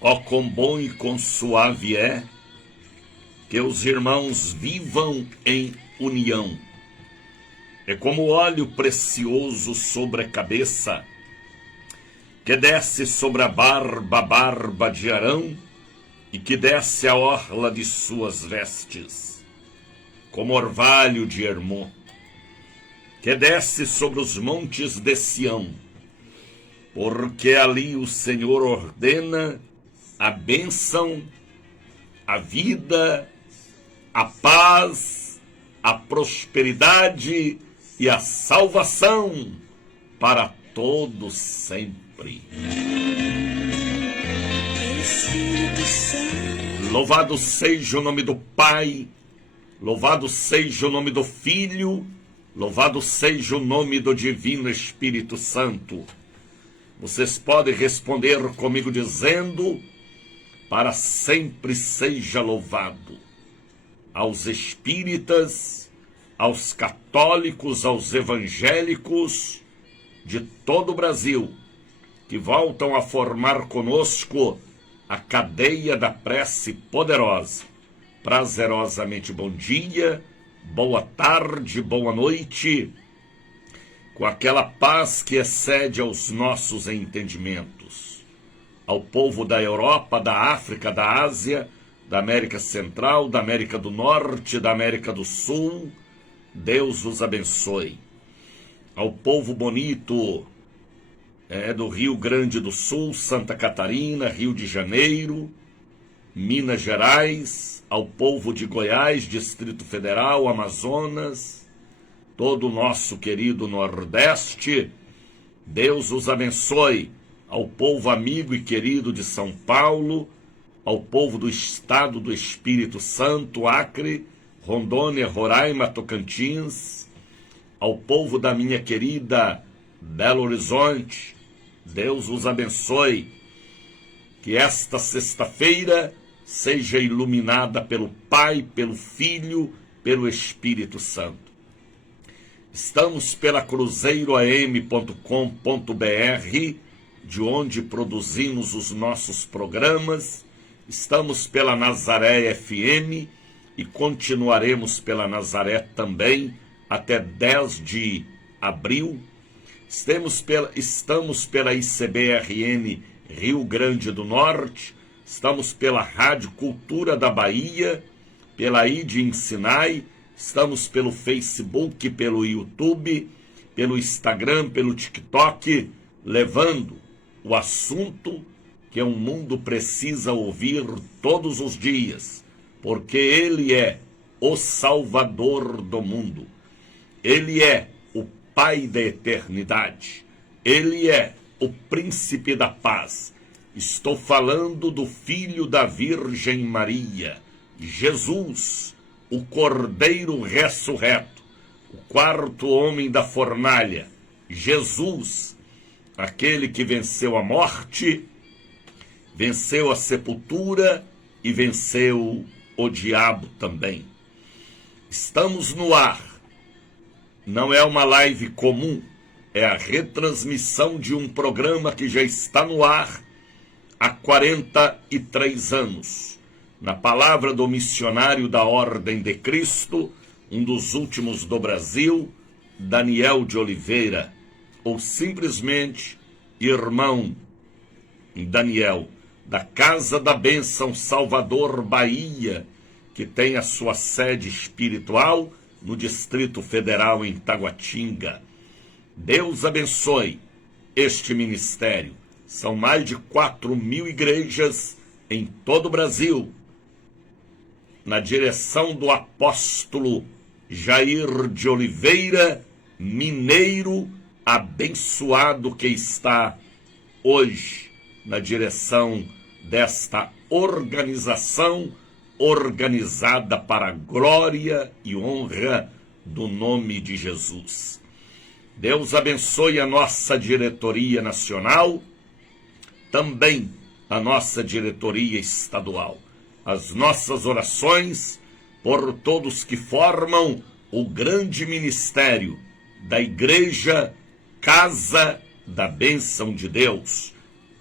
Ó, quão bom e quão suave é que os irmãos vivam em união. É como óleo precioso sobre a cabeça, que desce sobre a barba de Arão, e que desce a orla de suas vestes, como orvalho de Hermon, que desce sobre os montes de Sião, porque ali o Senhor ordena a bênção, a vida, a paz, a prosperidade e a salvação para todos sempre. Louvado seja o nome do Pai, louvado seja o nome do Filho, louvado seja o nome do Divino Espírito Santo. Vocês podem responder comigo dizendo: para sempre seja louvado. Aos espíritas, aos católicos, aos evangélicos de todo o Brasil, que voltam a formar conosco a cadeia da prece poderosa. Prazerosamente bom dia, boa tarde, boa noite, com aquela paz que excede aos nossos entendimentos. Ao povo da Europa, da África, da Ásia, da América Central, da América do Norte, da América do Sul, Deus os abençoe. Ao povo bonito do Rio Grande do Sul, Santa Catarina, Rio de Janeiro, Minas Gerais, ao povo de Goiás, Distrito Federal, Amazonas, todo o nosso querido Nordeste, Deus os abençoe. Ao povo amigo e querido de São Paulo, ao povo do estado do Espírito Santo, Acre, Rondônia, Roraima, Tocantins, ao povo da minha querida Belo Horizonte, Deus os abençoe. Que esta sexta-feira seja iluminada pelo Pai, pelo Filho, pelo Espírito Santo. Estamos pela cruzeiroam.com.br, de onde produzimos os nossos programas. Estamos pela Nazaré FM e continuaremos pela Nazaré também até 10 de abril. Estamos pela ICBRN Rio Grande do Norte, estamos pela Rádio Cultura da Bahia, pela ID Ensinai, estamos pelo Facebook, pelo YouTube, pelo Instagram, pelo TikTok, levando o assunto que o mundo precisa ouvir todos os dias, porque Ele é o Salvador do mundo. Ele é o Pai da eternidade. Ele é o Príncipe da paz. Estou falando do Filho da Virgem Maria, Jesus, o Cordeiro ressurreto, o quarto homem da fornalha, Jesus, aquele que venceu a morte, venceu a sepultura e venceu o diabo também. Estamos no ar. Não é uma live comum, é a retransmissão de um programa que já está no ar há 43 anos. Na palavra do missionário da Ordem de Cristo, um dos últimos do Brasil, Daniel de Oliveira, ou simplesmente irmão Daniel, da Casa da Bênção Salvador, Bahia, que tem a sua sede espiritual no Distrito Federal, em Taguatinga. Deus abençoe este ministério. São mais de 4.000 igrejas em todo o Brasil, na direção do apóstolo Jair de Oliveira, mineiro abençoado, que está hoje na direção desta organização organizada para a glória e honra do nome de Jesus. Deus abençoe a nossa diretoria nacional, também a nossa diretoria estadual. As nossas orações por todos que formam o grande ministério da Igreja Casa da Bênção de Deus,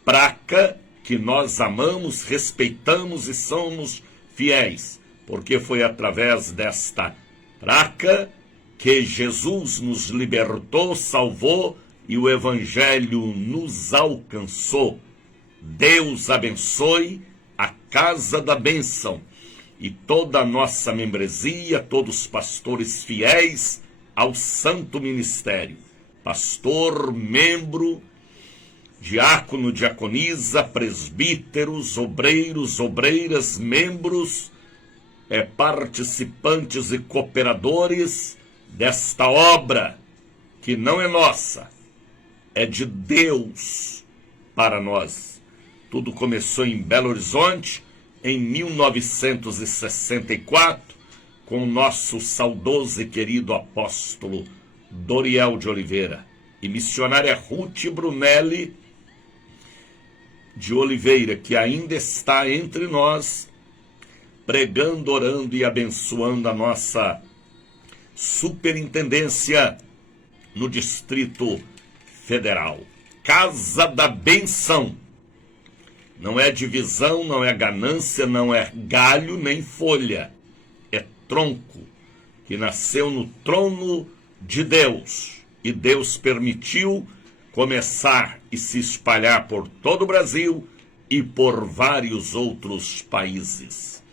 Praca, que nós amamos, respeitamos e somos fiéis, porque foi através desta placa que Jesus nos libertou, salvou e o Evangelho nos alcançou. Deus abençoe a Casa da Bênção e toda a nossa membresia, todos os pastores fiéis ao Santo Ministério. Pastor, membro, diácono, diaconisa, presbíteros, obreiros, obreiras, membros, participantes e cooperadores desta obra, que não é nossa, é de Deus para nós. Tudo começou em Belo Horizonte, em 1964, com o nosso saudoso e querido apóstolo Doriel de Oliveira e missionária Ruth Brunelli de Oliveira, que ainda está entre nós, pregando, orando e abençoando a nossa superintendência no Distrito Federal. Casa da Benção. Não é divisão, não é ganância, não é galho nem folha. É tronco que nasceu no trono de Deus. E Deus permitiu começar e se espalhar por todo o Brasil e por vários outros países.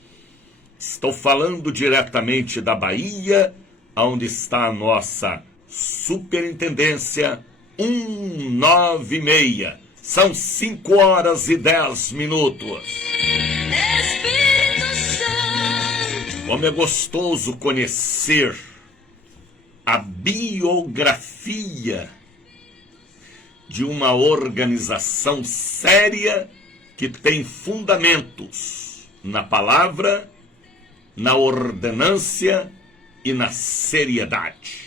Estou falando diretamente da Bahia, onde está a nossa superintendência 196. São 5h10. Espírito Santo. Como é gostoso conhecer a biografia de uma organização séria que tem fundamentos na palavra, na ordenância e na seriedade.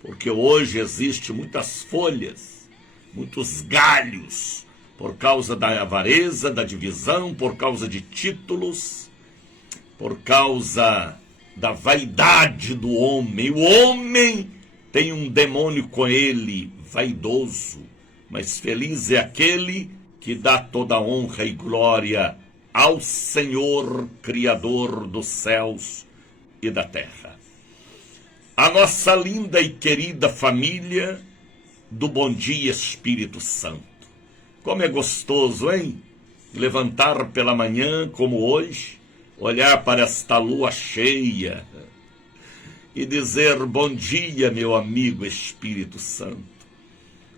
Porque hoje existe muitas folhas, muitos galhos, por causa da avareza, da divisão, por causa de títulos, por causa da vaidade do homem. O homem tem um demônio com ele, vaidoso, mas feliz é aquele que dá toda a honra e glória ao Senhor, Criador dos céus e da terra. A nossa linda e querida família do Bom Dia Espírito Santo. Como é gostoso, hein? Levantar pela manhã, como hoje, olhar para esta lua cheia e dizer: bom dia, meu amigo Espírito Santo.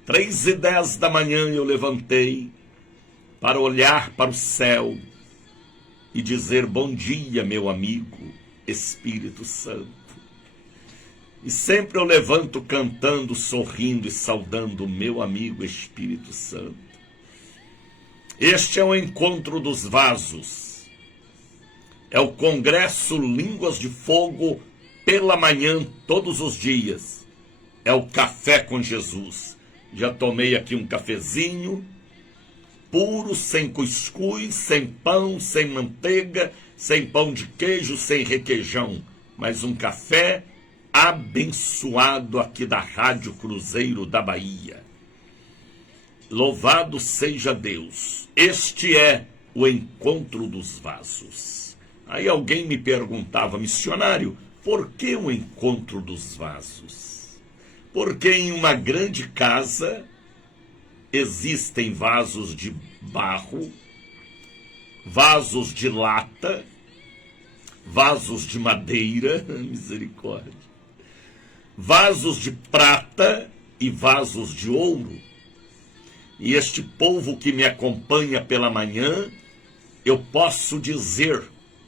3h10 eu levantei para olhar para o céu e dizer: bom dia, meu amigo Espírito Santo. E sempre eu levanto cantando, sorrindo e saudando o meu amigo Espírito Santo. Este é o encontro dos vasos. É o congresso Línguas de Fogo pela manhã, todos os dias. É o café com Jesus. Já tomei aqui um cafezinho puro, sem cuscuz, sem pão, sem manteiga, sem pão de queijo, sem requeijão. Mas um café abençoado aqui da Rádio Cruzeiro da Bahia. Louvado seja Deus. Este é o encontro dos vasos. Aí alguém me perguntava: missionário, por que o encontro dos vasos? Porque em uma grande casa existem vasos de barro, vasos de lata, vasos de madeira, misericórdia, vasos de prata e vasos de ouro. E este povo que me acompanha pela manhã, eu posso dizer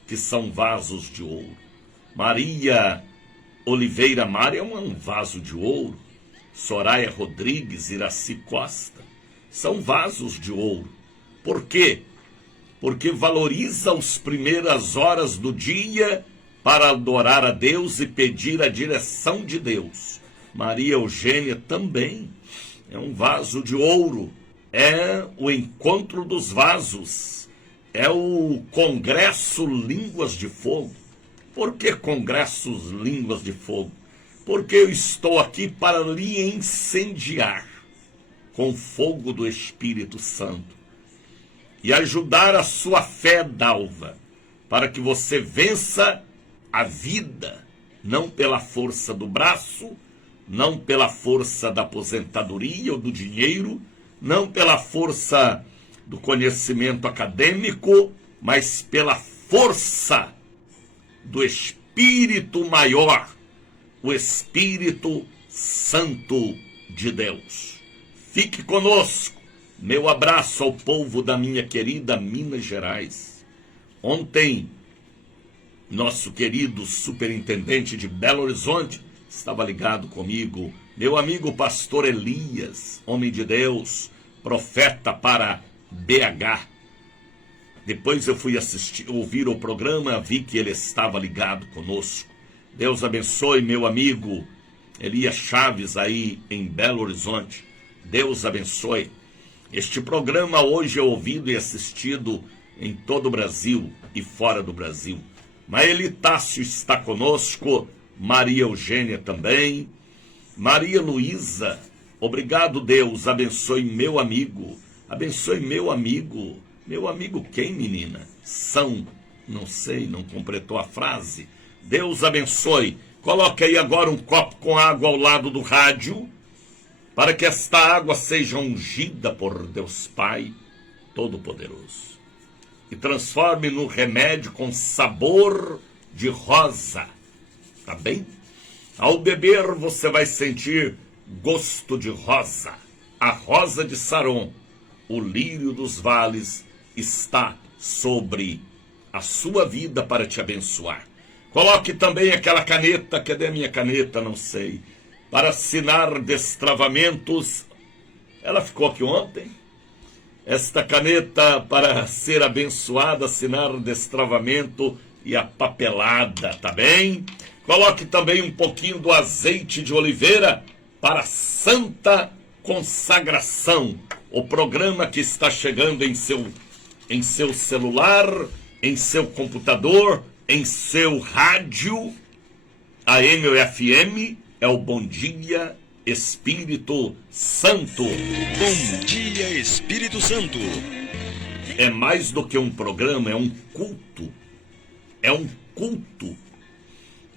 que são vasos de ouro. Maria Oliveira Mário é um vaso de ouro. Soraya Rodrigues, Iraci Costa, são vasos de ouro. Por quê? Porque valoriza as primeiras horas do dia para adorar a Deus e pedir a direção de Deus. Maria Eugênia também é um vaso de ouro. É o encontro dos vasos. É o Congresso Línguas de Fogo. Por que Congressos Línguas de Fogo? Porque eu estou aqui para lhe incendiar com o fogo do Espírito Santo. e ajudar a sua fé, Dalva, para que você vença a vida, não pela força do braço, não pela força da aposentadoria ou do dinheiro, não pela força do conhecimento acadêmico, mas pela força do Espírito maior, o Espírito Santo de Deus. Fique conosco. Meu abraço ao povo da minha querida Minas Gerais. Ontem, nosso querido superintendente de Belo Horizonte estava ligado comigo, meu amigo pastor Elias, homem de Deus, profeta para BH. Depois eu fui ouvir o programa, vi que ele estava ligado conosco. Deus abençoe meu amigo Elias Chaves aí em Belo Horizonte. Deus abençoe. Este programa hoje é ouvido e assistido em todo o Brasil e fora do Brasil. Maeli Tássio está conosco, Maria Eugênia também, Maria Luísa, obrigado Deus, abençoe meu amigo, meu amigo quem, menina? Não sei, não completou a frase. Deus abençoe. Coloque aí agora um copo com água ao lado do rádio, para que esta água seja ungida por Deus Pai Todo-Poderoso e transforme no remédio com sabor de rosa, tá bem? Ao beber você vai sentir gosto de rosa, a rosa de Saron, o lírio dos vales está sobre a sua vida para te abençoar. Coloque também aquela caneta, cadê a minha caneta? Não sei. Para assinar destravamentos. Ela ficou aqui ontem. Esta caneta para ser abençoada, assinar destravamento e a papelada, tá bem? Coloque também um pouquinho do azeite de oliveira para santa consagração. O programa que está chegando em seu celular, em seu computador, em seu rádio, AM ou FM, é o Bom Dia Espírito Santo. Bom Dia Espírito Santo. É mais do que um programa, é um culto. É um culto.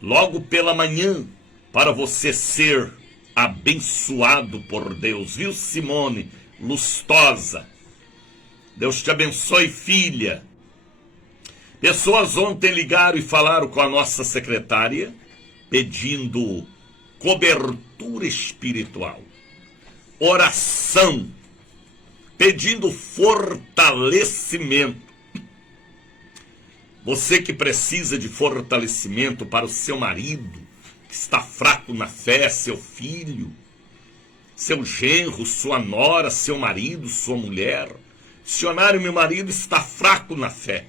Logo pela manhã, para você ser abençoado por Deus. Viu, Simone? Lustosa. Deus te abençoe, filha. Pessoas ontem ligaram e falaram com a nossa secretária, pedindo cobertura espiritual, oração, pedindo fortalecimento. Você que precisa de fortalecimento para o seu marido, que está fraco na fé, seu filho, seu genro, sua nora, seu marido, sua mulher. Missionário, meu marido está fraco na fé.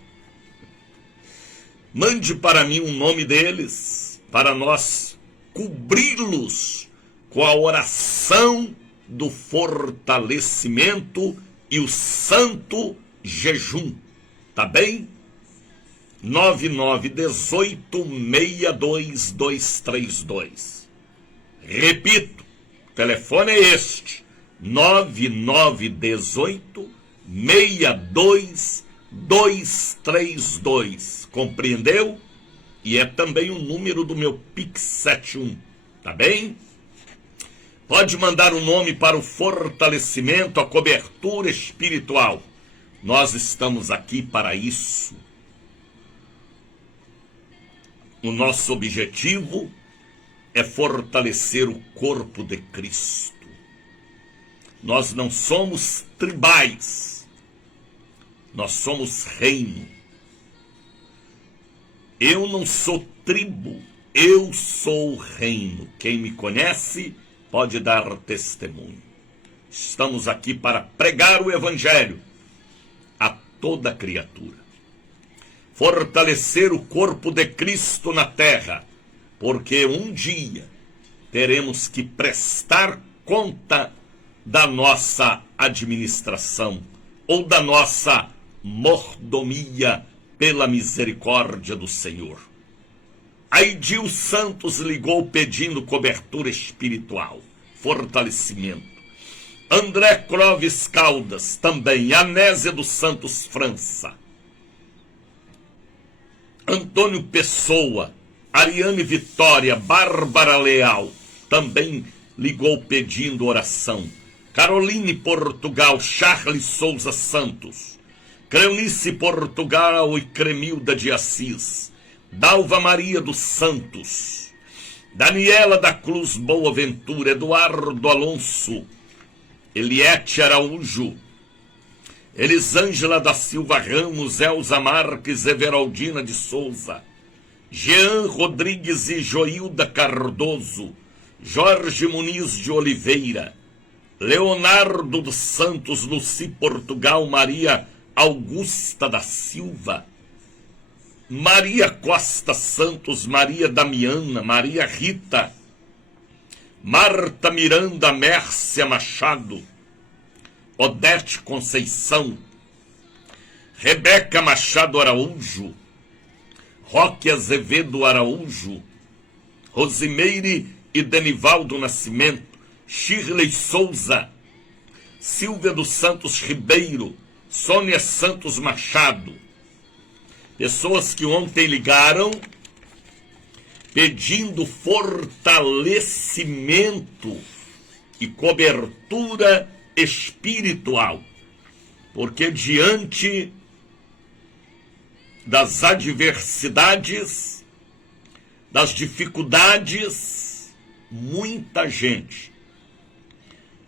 Mande para mim o nome deles, para nós cobri-los com a oração do fortalecimento e o santo jejum. Tá bem? 9918-62232. Repito, o telefone é este: 9918-62232. Compreendeu? E é também o número do meu Pix 71, tá bem? Pode mandar um nome para o fortalecimento, a cobertura espiritual. Nós estamos aqui para isso. O nosso objetivo é fortalecer o corpo de Cristo. Nós não somos tribais, nós somos reino. Eu não sou tribo, eu sou reino. Quem me conhece pode dar testemunho. Estamos aqui para pregar o Evangelho a toda criatura. Fortalecer o corpo de Cristo na terra, porque um dia teremos que prestar conta da nossa administração ou da nossa mordomia pela misericórdia do Senhor. Aidil Santos ligou pedindo cobertura espiritual, fortalecimento. André Clovis Caldas, também. Anésia dos Santos França. Antônio Pessoa, Ariane Vitória, Bárbara Leal, também ligou pedindo oração. Caroline Portugal, Charles Souza Santos, Cleonice Portugal e Cremilda de Assis, Dalva Maria dos Santos, Daniela da Cruz Boaventura, Eduardo Alonso, Eliete Araújo, Elisângela da Silva Ramos, Elza Marques, Everaldina de Souza, Jean Rodrigues e Joilda Cardoso, Jorge Muniz de Oliveira, Leonardo dos Santos, Luci Portugal, Maria Augusta da Silva, Maria Costa Santos, Maria Damiana, Maria Rita, Marta Miranda, Mércia Machado, Odete Conceição, Rebeca Machado Araújo, Roque Azevedo Araújo, Rosimeire e Denivaldo Nascimento, Shirley Souza, Silvia dos Santos Ribeiro, Sônia Santos Machado. Pessoas que ontem ligaram pedindo fortalecimento e cobertura espiritual, porque diante das adversidades, das dificuldades, muita gente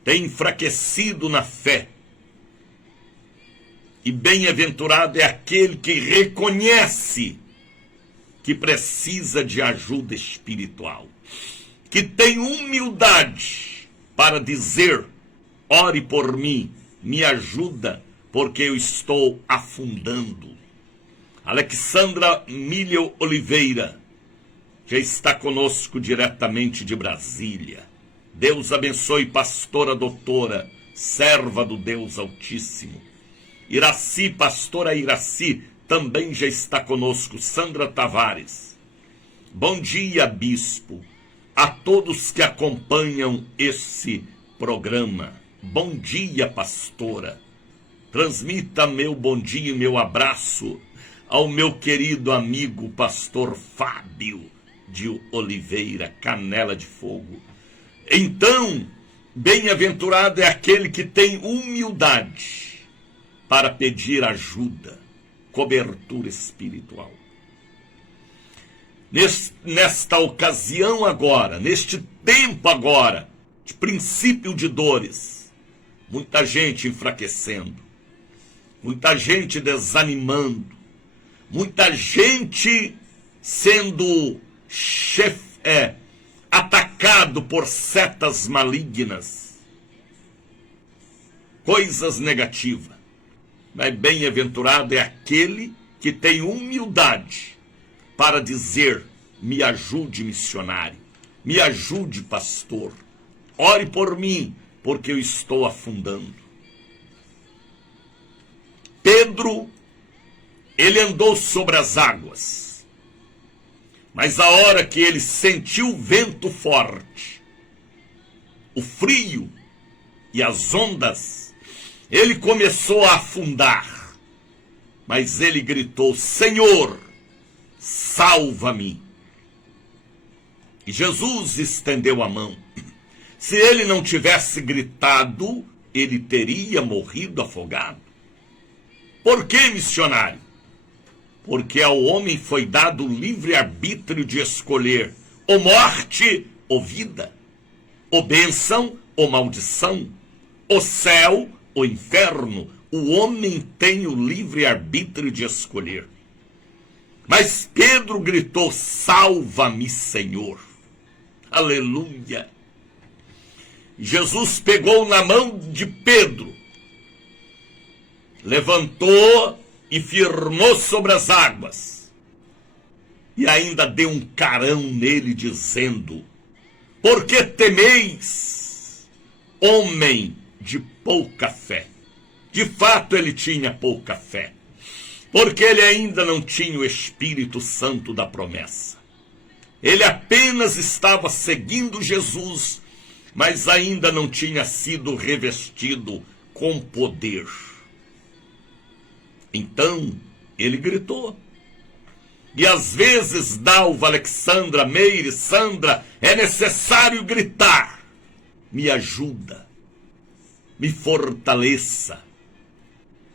tem enfraquecido na fé. E bem-aventurado é aquele que reconhece que precisa de ajuda espiritual, que tem humildade para dizer: ore por mim, me ajuda, porque eu estou afundando. Alexandra Milho Oliveira já está conosco diretamente de Brasília. Deus abençoe, pastora doutora, serva do Deus Altíssimo. Iraci, pastora Iraci, também já está conosco. Sandra Tavares. Bom dia, bispo, a todos que acompanham esse programa. Bom dia, pastora. Transmita meu bom dia e meu abraço ao meu querido amigo pastor Fábio de Oliveira, Canela de Fogo. Então, bem-aventurado é aquele que tem humildade para pedir ajuda, cobertura espiritual. Nesta ocasião agora, neste tempo agora, de princípio de dores, muita gente enfraquecendo, muita gente desanimando, muita gente sendo atacado por setas malignas, coisas negativas. Mas bem-aventurado é aquele que tem humildade para dizer: me ajude, missionário, me ajude, pastor, ore por mim, porque eu estou afundando. Pedro, ele andou sobre as águas, mas a hora que ele sentiu o vento forte, o frio e as ondas, ele começou a afundar, mas ele gritou: Senhor, salva-me. E Jesus estendeu a mão. Se ele não tivesse gritado, ele teria morrido afogado. Por que, missionário? Porque ao homem foi dado o livre-arbítrio de escolher ou morte ou vida, ou bênção ou maldição, o céu ou inferno. O homem tem o livre-arbítrio de escolher. Mas Pedro gritou: salva-me, Senhor. Aleluia. Jesus pegou na mão de Pedro, levantou e firmou sobre as águas, e ainda deu um carão nele, dizendo: por que temeis, homem de pouca fé? De fato ele tinha pouca fé, porque ele ainda não tinha o Espírito Santo da promessa. Ele apenas estava seguindo Jesus mas ainda não tinha sido revestido com poder. Então ele gritou. E às vezes, Dalva, Alexandra, Meire, Sandra, é necessário gritar. Me ajuda, me fortaleça,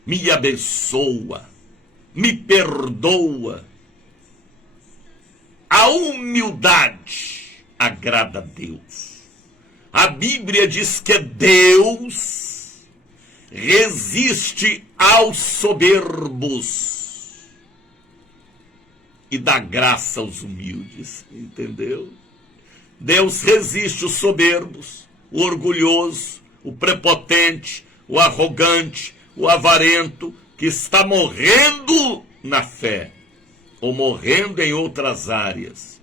me abençoa, me perdoa. A humildade agrada a Deus. A Bíblia diz que Deus resiste aos soberbos e dá graça aos humildes, entendeu? Deus resiste os soberbos, o orgulhoso, o prepotente, o arrogante, o avarento, que está morrendo na fé, ou morrendo em outras áreas,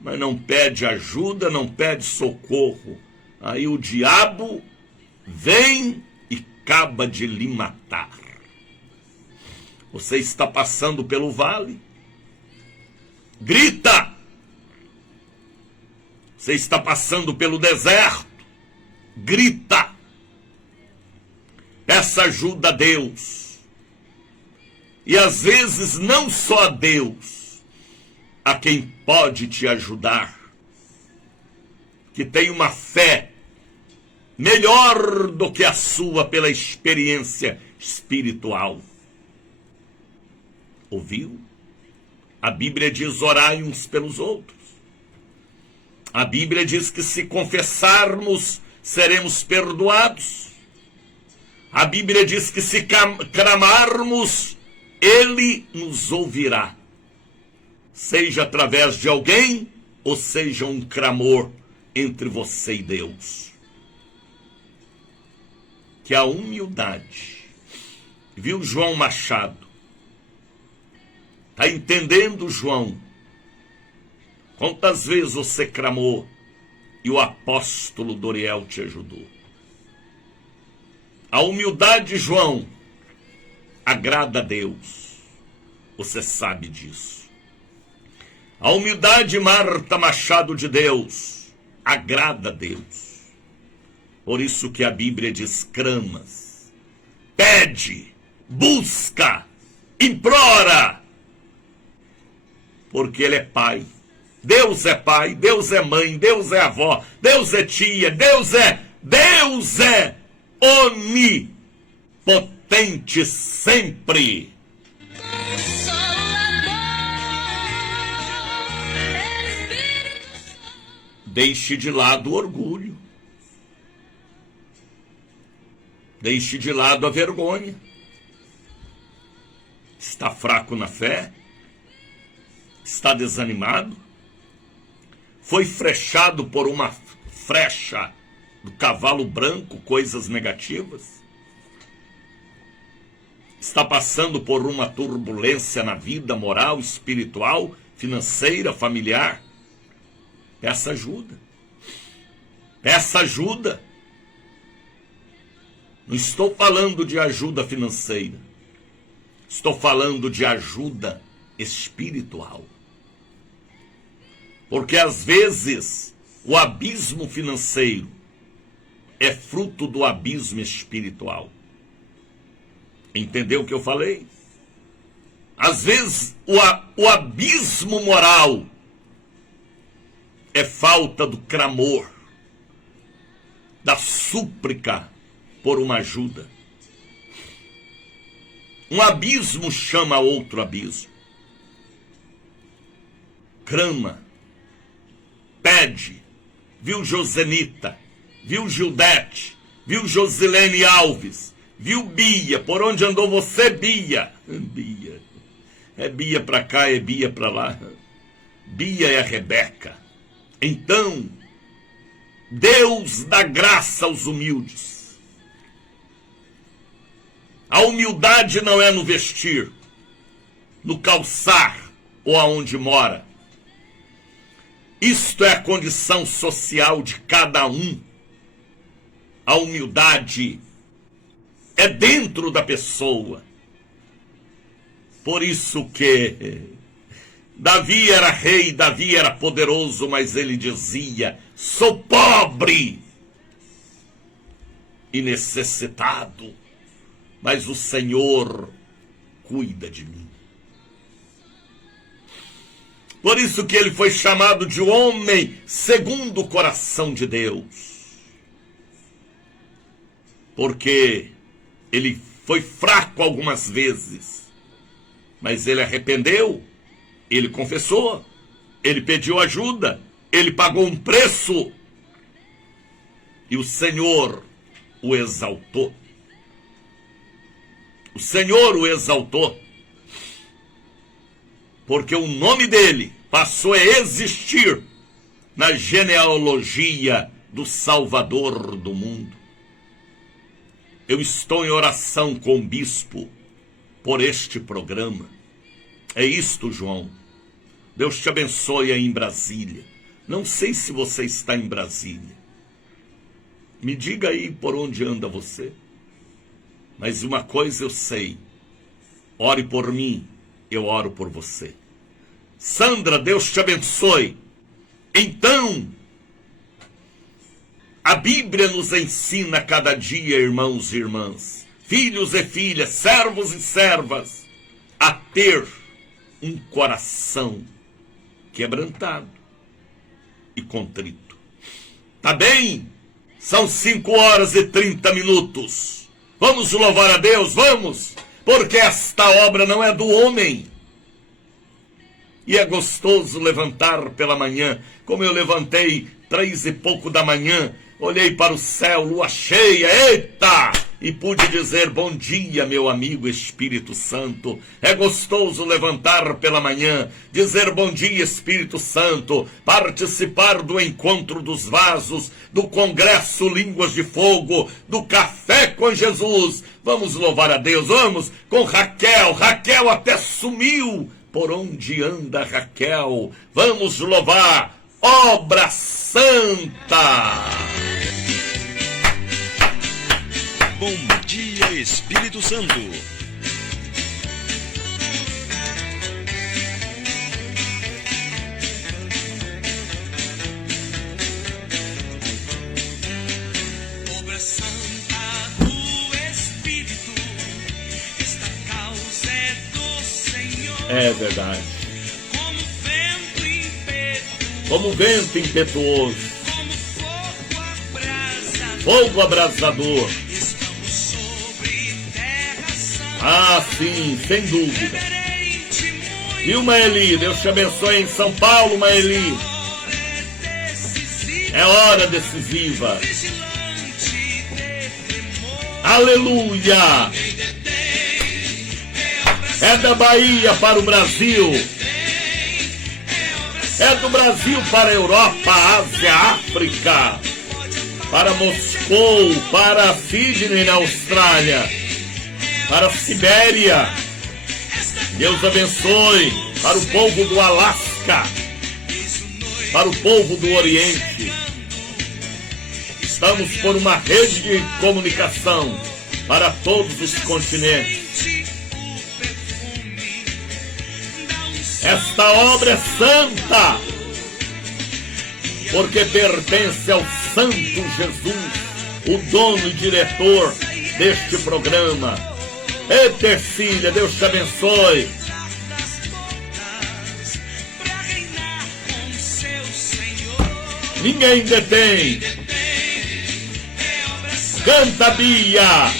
mas não pede ajuda, não pede socorro. Aí o diabo vem e acaba de lhe matar. Você está passando pelo vale? Grita! Você está passando pelo deserto? Grita! Peça ajuda a Deus. E às vezes não só a Deus, a quem pode te ajudar, que tem uma fé melhor do que a sua pela experiência espiritual. Ouviu? A Bíblia diz: orai uns pelos outros. A Bíblia diz que se confessarmos, seremos perdoados. A Bíblia diz que se clamarmos, Ele nos ouvirá. Seja através de alguém, ou seja um clamor entre você e Deus. Que a humildade. Viu João Machado? Está entendendo, João? Quantas vezes você clamou e o apóstolo Doriel te ajudou? A humildade, João, agrada a Deus. Você sabe disso. A humildade, Marta Machado de Deus, agrada a Deus. Por isso que a Bíblia diz: clamas, pede, busca, implora. Porque Ele é Pai. Deus é Pai, Deus é Mãe, Deus é Avó, Deus é Tia, Deus é onipotente sempre. Deixe de lado o orgulho. Deixe de lado a vergonha. Está fraco na fé? Está desanimado? Foi frechado por uma frecha do cavalo branco, coisas negativas? Está passando por uma turbulência na vida moral, espiritual, financeira, familiar? Peça ajuda. Peça ajuda. Não estou falando de ajuda financeira. Estou falando de ajuda espiritual. Porque às vezes o abismo financeiro é fruto do abismo espiritual. Entendeu o que eu falei? Às vezes o abismo moral é falta do clamor, da súplica por uma ajuda. Um abismo chama outro abismo. Clama, pede. Viu Josenita, viu Gildete, viu Josilene Alves, viu Bia? Por onde andou você, Bia? Bia. É Bia para cá, é Bia para lá. Bia é a Rebeca. Então, Deus dá graça aos humildes. A humildade não é no vestir, no calçar ou aonde mora. Isto é a condição social de cada um. A humildade é dentro da pessoa. Por isso que Davi era rei, Davi era poderoso, mas ele dizia: sou pobre, e necessitado, mas o Senhor cuida de mim. Por isso que ele foi chamado de homem segundo o coração de Deus. Porque ele foi fraco algumas vezes, mas ele arrependeu, ele confessou, ele pediu ajuda, ele pagou um preço e o Senhor o exaltou. O Senhor o exaltou, porque o nome dele passou a existir na genealogia do Salvador do mundo. Eu estou em oração com o bispo por este programa. É isto, João. Deus te abençoe aí em Brasília. Não sei se você está em Brasília. Me diga aí por onde anda você. Mas uma coisa eu sei. Ore por mim, eu oro por você. Sandra, Deus te abençoe. Então, a Bíblia nos ensina cada dia, irmãos e irmãs, filhos e filhas, servos e servas, a ter um coração quebrantado e contrito. Tá bem? São 5h30. Vamos louvar a Deus, vamos! Porque esta obra não é do homem. E é gostoso levantar pela manhã, como eu levantei 3h pouco da manhã, olhei para o céu, lua cheia, eita! E pude dizer, bom dia, meu amigo Espírito Santo. É gostoso levantar pela manhã, dizer bom dia, Espírito Santo, participar do encontro dos vasos, do congresso Línguas de Fogo, do Café com Jesus. Vamos louvar a Deus, vamos, com Raquel. Raquel até sumiu. Por onde anda Raquel? Vamos louvar Obra Santa. Bom dia, Espírito Santo. Obra santa do Espírito, esta causa é do Senhor. É verdade. Como vento impetuoso, Como vento impetuoso, fogo abrasador. fogo abrasador. Estamos sobre terra santa. Ah, sim, sem dúvida. Reverente muito. Viu, Maeli? Deus te abençoe em São Paulo, Maeli. É hora decisiva. Vigilante de temor. Aleluia! É da Bahia para o Brasil. É do Brasil para a Europa, Ásia, África, para Moscou, para Sydney na Austrália, para a Sibéria. Deus abençoe para o povo do Alasca, para o povo do Oriente. Estamos por uma rede de comunicação para todos os continentes. Esta obra é santa, porque pertence ao Santo Jesus, o dono e diretor deste programa. Ei, Tercília, Deus te abençoe. Ninguém detém. Canta, Bia.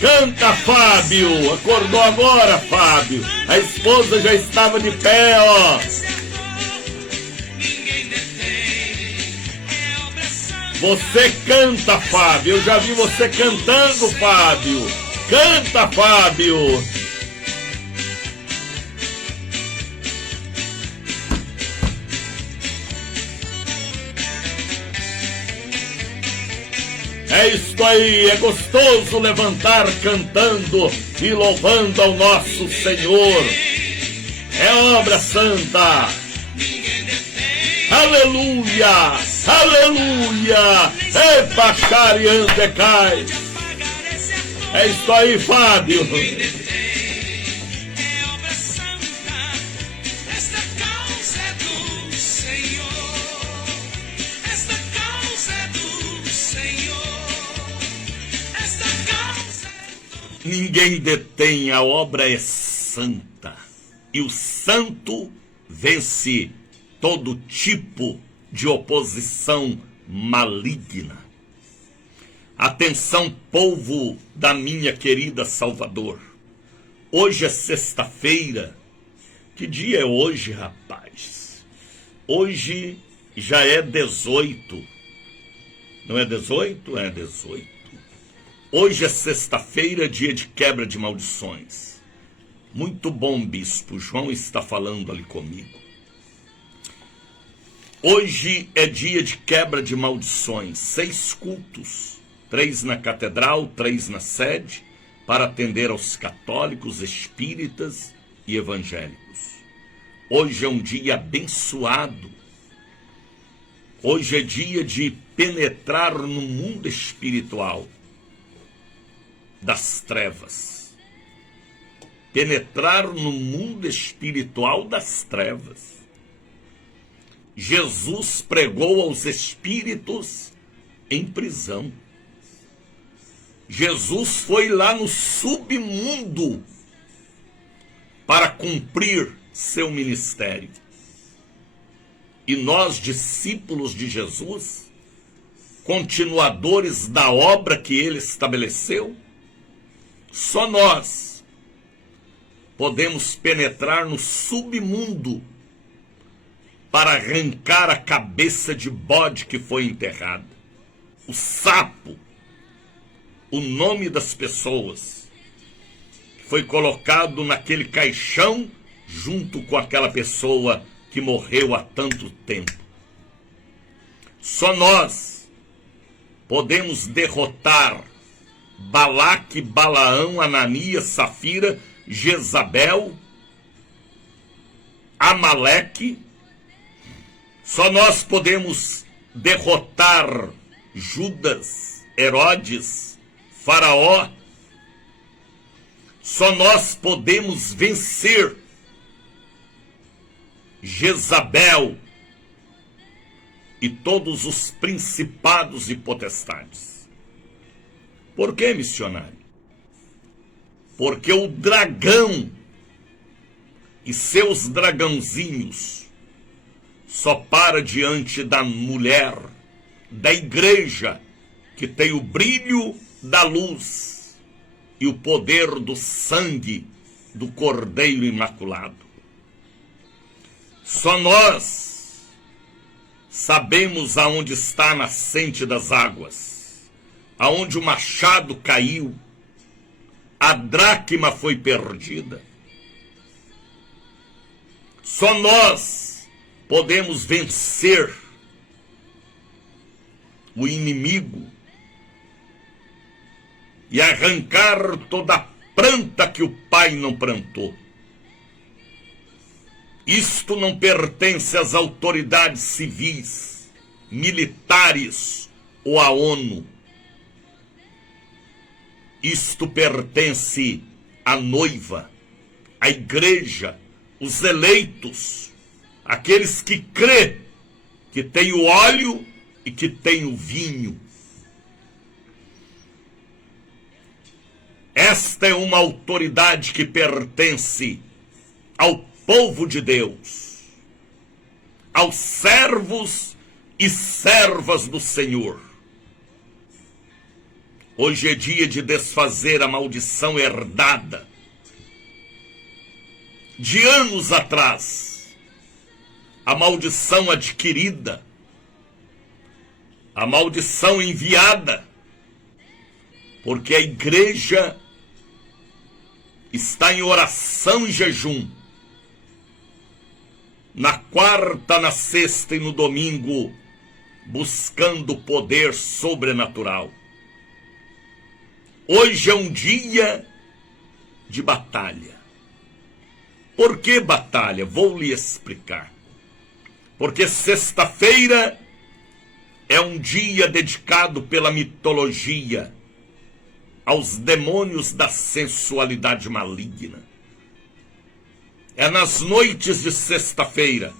Canta, Fábio. Acordou agora, Fábio. A esposa já estava de pé, ó. Você canta, Fábio. Eu já vi você cantando, Fábio. Canta, Fábio. É isso aí, é gostoso levantar cantando e louvando ao nosso Senhor. É obra santa. Aleluia, aleluia. Epa, cai. É isso aí, Fábio. ninguém detém, a obra é santa. E o santo vence todo tipo de oposição maligna. Atenção, povo da minha querida Salvador. Hoje é sexta-feira. Que dia é hoje, rapaz? Hoje já é 18. Não é 18? É 18. Hoje é sexta-feira, dia de quebra de maldições. Muito bom, bispo. João está falando ali comigo. Hoje é dia de quebra de maldições. 6 cultos. 3 na catedral, 3 na sede, para atender aos católicos, espíritas e evangélicos. Hoje é um dia abençoado. Hoje é dia de penetrar no mundo espiritual das trevas. Penetrar no mundo espiritual das trevas. Jesus pregou aos espíritos em prisão. Jesus foi lá no submundo para cumprir seu ministério. E nós, discípulos de Jesus, continuadores da obra que ele estabeleceu, só nós podemos penetrar no submundo para arrancar a cabeça de bode que foi enterrada, o sapo, o nome das pessoas que foi colocado naquele caixão junto com aquela pessoa que morreu há tanto tempo. Só nós podemos derrotar Balaque, Balaão, Ananias, Safira, Jezabel, Amaleque. Só nós podemos derrotar Judas, Herodes, Faraó. Só nós podemos vencer Jezabel e todos os principados e potestades. Por que, missionário? Porque o dragão e seus dragãozinhos só para diante da mulher, da igreja, que tem o brilho da luz e o poder do sangue do Cordeiro Imaculado. Só nós sabemos aonde está a nascente das águas, aonde o machado caiu, a dracma foi perdida. Só nós podemos vencer o inimigo e arrancar toda a planta que o Pai não plantou. Isto não pertence às autoridades civis, militares ou à ONU. Isto pertence à noiva, à igreja, os eleitos, aqueles que crê que tem o óleo e que tem o vinho. Esta é uma autoridade que pertence ao povo de Deus, aos servos e servas do Senhor. Hoje é dia de desfazer a maldição herdada de anos atrás, a maldição adquirida, a maldição enviada, porque a igreja está em oração e jejum, na quarta, na sexta e no domingo, buscando poder sobrenatural. Hoje é um dia de batalha. Por que batalha? Vou lhe explicar. Porque sexta-feira é um dia dedicado pela mitologia aos demônios da sensualidade maligna. É nas noites de sexta-feira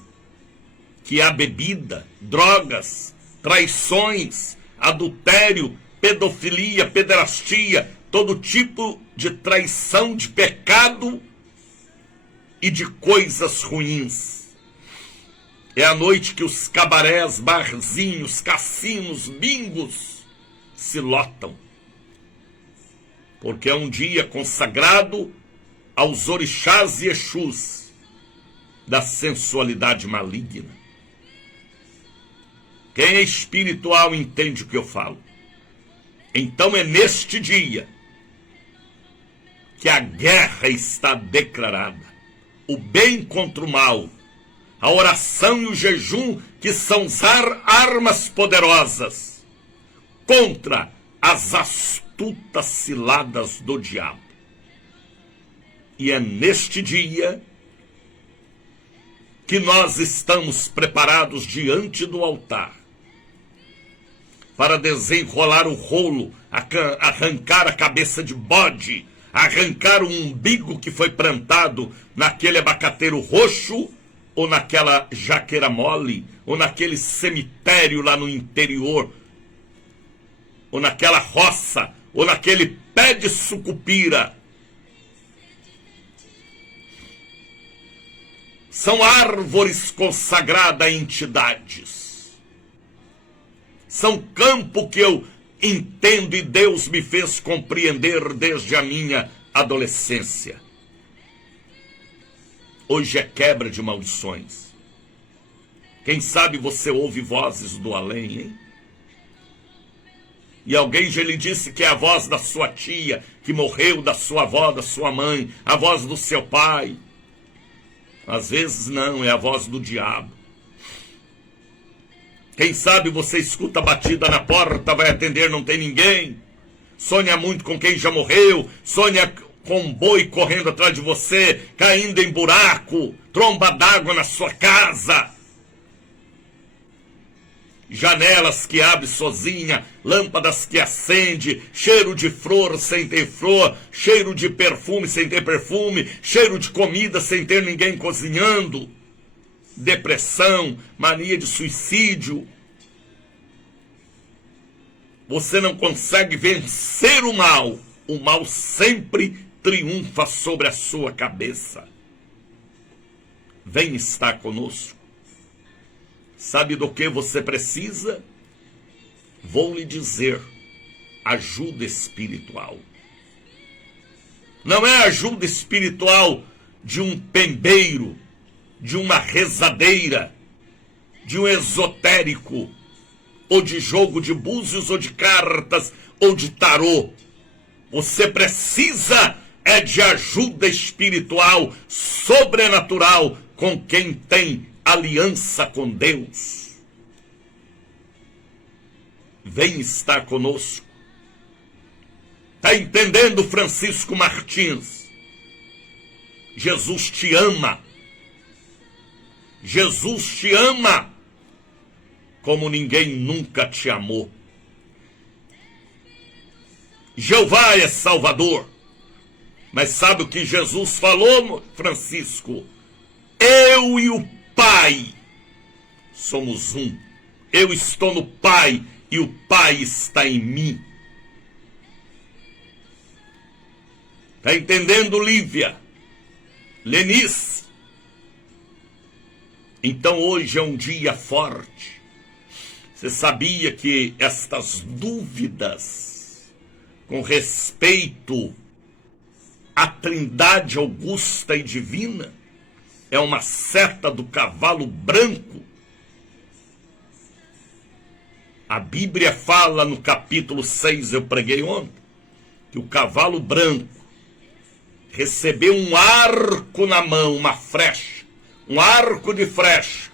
que há bebida, drogas, traições, adultério, pedofilia, pederastia, todo tipo de traição, de pecado e de coisas ruins. É a noite que os cabarés, barzinhos, cassinos, bingos se lotam. Porque é um dia consagrado aos orixás e exus da sensualidade maligna. Quem é espiritual entende o que eu falo. Então é neste dia que a guerra está declarada. O bem contra o mal. A oração e o jejum, que são armas poderosas contra as astutas ciladas do diabo. E é neste dia que nós estamos preparados diante do altar para desenrolar o rolo, arrancar a cabeça de bode, arrancar o umbigo que foi plantado naquele abacateiro roxo, ou naquela jaqueira mole, ou naquele cemitério lá no interior, ou naquela roça, ou naquele pé de sucupira. São árvores consagradas a entidades. São campo que eu entendo e Deus me fez compreender desde a minha adolescência. Hoje é quebra de maldições. Quem sabe você ouve vozes do além, hein? E alguém já lhe disse que é a voz da sua tia, que morreu, da sua avó, da sua mãe, a voz do seu pai. Às vezes não, é a voz do diabo. Quem sabe você escuta a batida na porta, vai atender, não tem ninguém. Sonha muito com quem já morreu, sonha com um boi correndo atrás de você, caindo em buraco, tromba d'água na sua casa. Janelas que abre sozinha, lâmpadas que acende, cheiro de flor sem ter flor, cheiro de perfume sem ter perfume, cheiro de comida sem ter ninguém cozinhando, depressão, mania de suicídio. Você não consegue vencer o mal sempre triunfa sobre a sua cabeça. Vem estar conosco. Sabe do que você precisa? Vou lhe dizer, ajuda espiritual. Não é ajuda espiritual de um pembeiro, de uma rezadeira, de um esotérico, ou de jogo de búzios, ou de cartas, ou de tarô. Você precisa é de ajuda espiritual, sobrenatural, com quem tem aliança com Deus. Vem estar conosco. Está entendendo, Francisco Martins? Jesus te ama. Jesus te ama como ninguém nunca te amou. Jeová é Salvador. Mas sabe o que Jesus falou, Francisco? Eu e o Pai somos um. Eu estou no Pai e o Pai está em mim. Está entendendo, Lívia? Lenice? Então hoje é um dia forte. Você sabia que estas dúvidas com respeito à Trindade augusta e divina é uma seta do cavalo branco? A Bíblia fala no capítulo 6, eu preguei ontem, que o cavalo branco recebeu um arco na mão, uma flecha, um arco de flecha,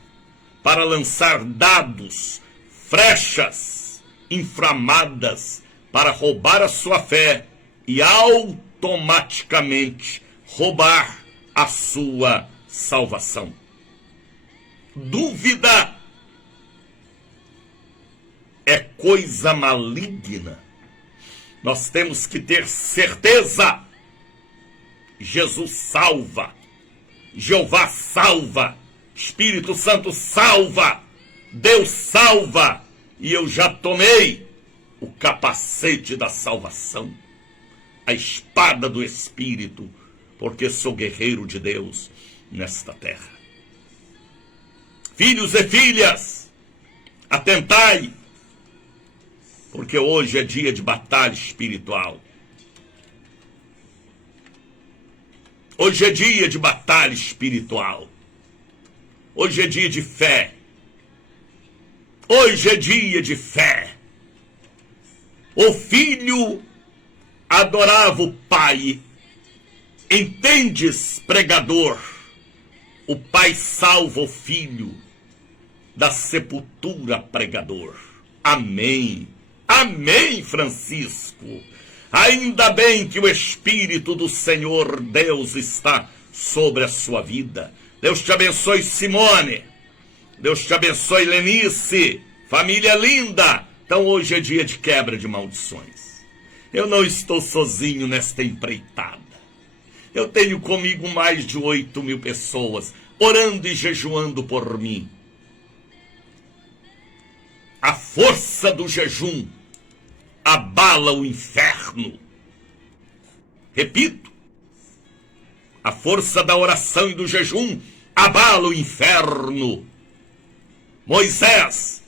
para lançar dados, flechas inflamadas, para roubar a sua fé e automaticamente roubar a sua salvação. Dúvida é coisa maligna. Nós temos que ter certeza. Jesus salva. Jeová salva. Espírito Santo salva. Deus salva. E eu já tomei o capacete da salvação. a espada do Espírito, porque sou guerreiro de Deus nesta terra. Filhos e filhas, atentai, porque hoje é dia de batalha espiritual. Hoje é dia de batalha espiritual. Hoje é dia de fé. Hoje é dia de fé. O filho adorava o pai. Entendes, pregador? O pai salva o filho da sepultura, pregador. Amém. Amém, Francisco. Ainda bem que o Espírito do Senhor Deus está sobre a sua vida. Deus te abençoe, Simone. Deus te abençoe, Lenice. Família linda. Então hoje é dia de quebra de maldições. Eu não estou sozinho nesta empreitada. Eu tenho comigo mais de 8.000 pessoas orando e jejuando por mim. A força do jejum abala o inferno. Repito, a força da oração e do jejum abala o inferno. Moisés,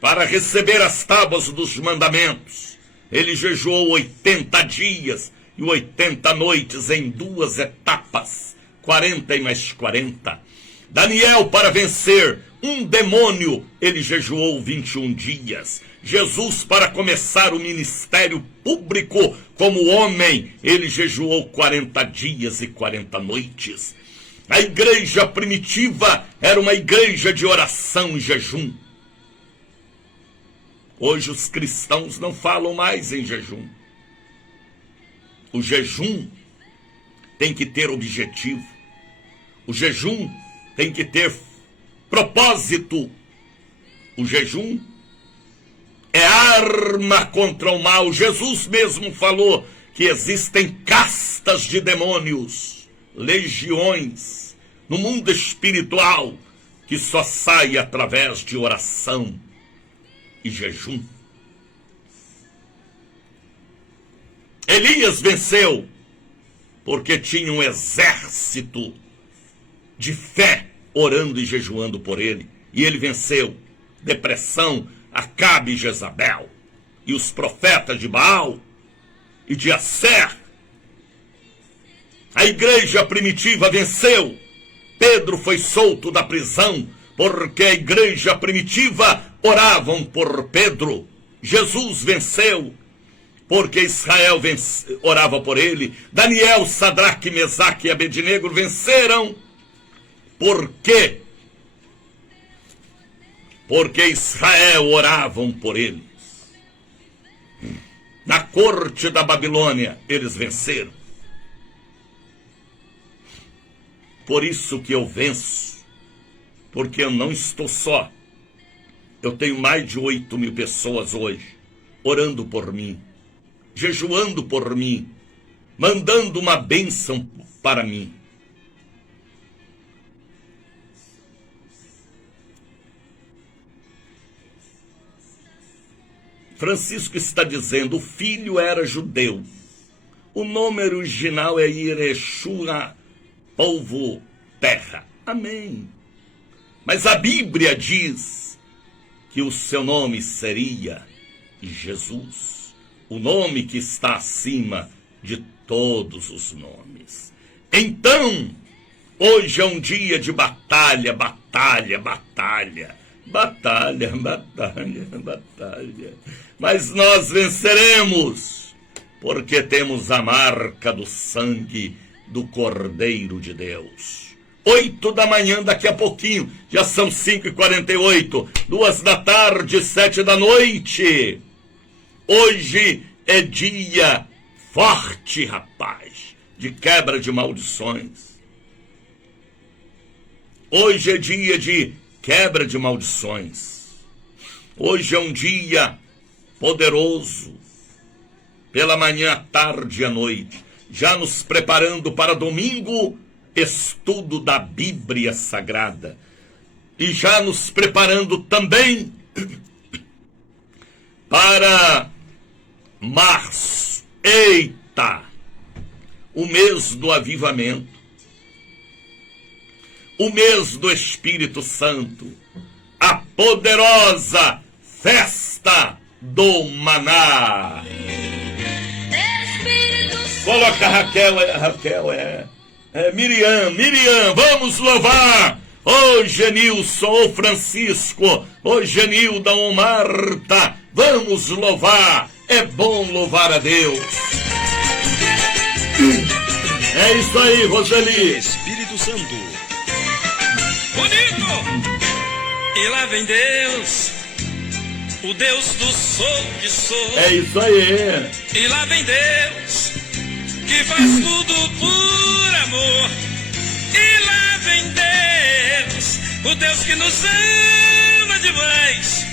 para receber as tábuas dos mandamentos, ele jejuou 80 dias e 80 noites em 2 etapas, 40 e mais 40. Daniel, para vencer um demônio, ele jejuou 21 dias. Jesus, para começar o ministério público como homem, ele jejuou 40 dias e 40 noites. A igreja primitiva era uma igreja de oração e jejum. Hoje os cristãos não falam mais em jejum. O jejum tem que ter objetivo. O jejum tem que ter propósito. O jejum é arma contra o mal. Jesus mesmo falou que existem castas de demônios, legiões, no mundo espiritual, que só sai através de oração e jejum. Elias venceu porque tinha um exército de fé orando e jejuando por ele. E ele venceu depressão, Acabe e Jezabel, e os profetas de Baal e de Asser. A igreja primitiva venceu. Pedro foi solto da prisão porque a igreja primitiva oravam por Pedro. Jesus venceu porque Israel orava por ele. Daniel, Sadraque, Mesaque e Abednego venceram. Por quê? Porque Israel oravam por eles. Na corte da Babilônia, eles venceram. Por isso que eu venço. Porque eu não estou só. Eu tenho mais de 8.000 pessoas hoje orando por mim, jejuando por mim, mandando uma bênção para mim. Francisco está dizendo, o filho era judeu. O nome original é Yeshua, povo, terra. Amém. Mas a Bíblia diz que o seu nome seria Jesus, o nome que está acima de todos os nomes. Então, hoje é um dia de batalha, batalha, batalha. Batalha, batalha, batalha. Mas nós venceremos, porque temos a marca do sangue do Cordeiro de Deus. 8 da manhã, daqui a pouquinho, já são 5h48, 2 da tarde, 7 da noite. Hoje é dia forte, rapaz, de quebra de maldições. Hoje é dia de quebra de maldições. Hoje é um dia poderoso, pela manhã, à tarde e à noite, já nos preparando para domingo, estudo da Bíblia Sagrada, e já nos preparando também para março. Eita, Berta, o mês do avivamento, o mês do Espírito Santo, a poderosa festa do maná. Coloca Raquel, Miriam, vamos louvar. Ô Genilson, ô Francisco, ô Genilda, ô Marta, vamos louvar. É bom louvar a Deus. É isso aí, Roseli. Espírito Santo. Bonito! E lá vem Deus, o Deus do sou que sou. É isso aí. E lá vem Deus, que faz tudo por amor. E lá vem Deus, o Deus que nos ama demais.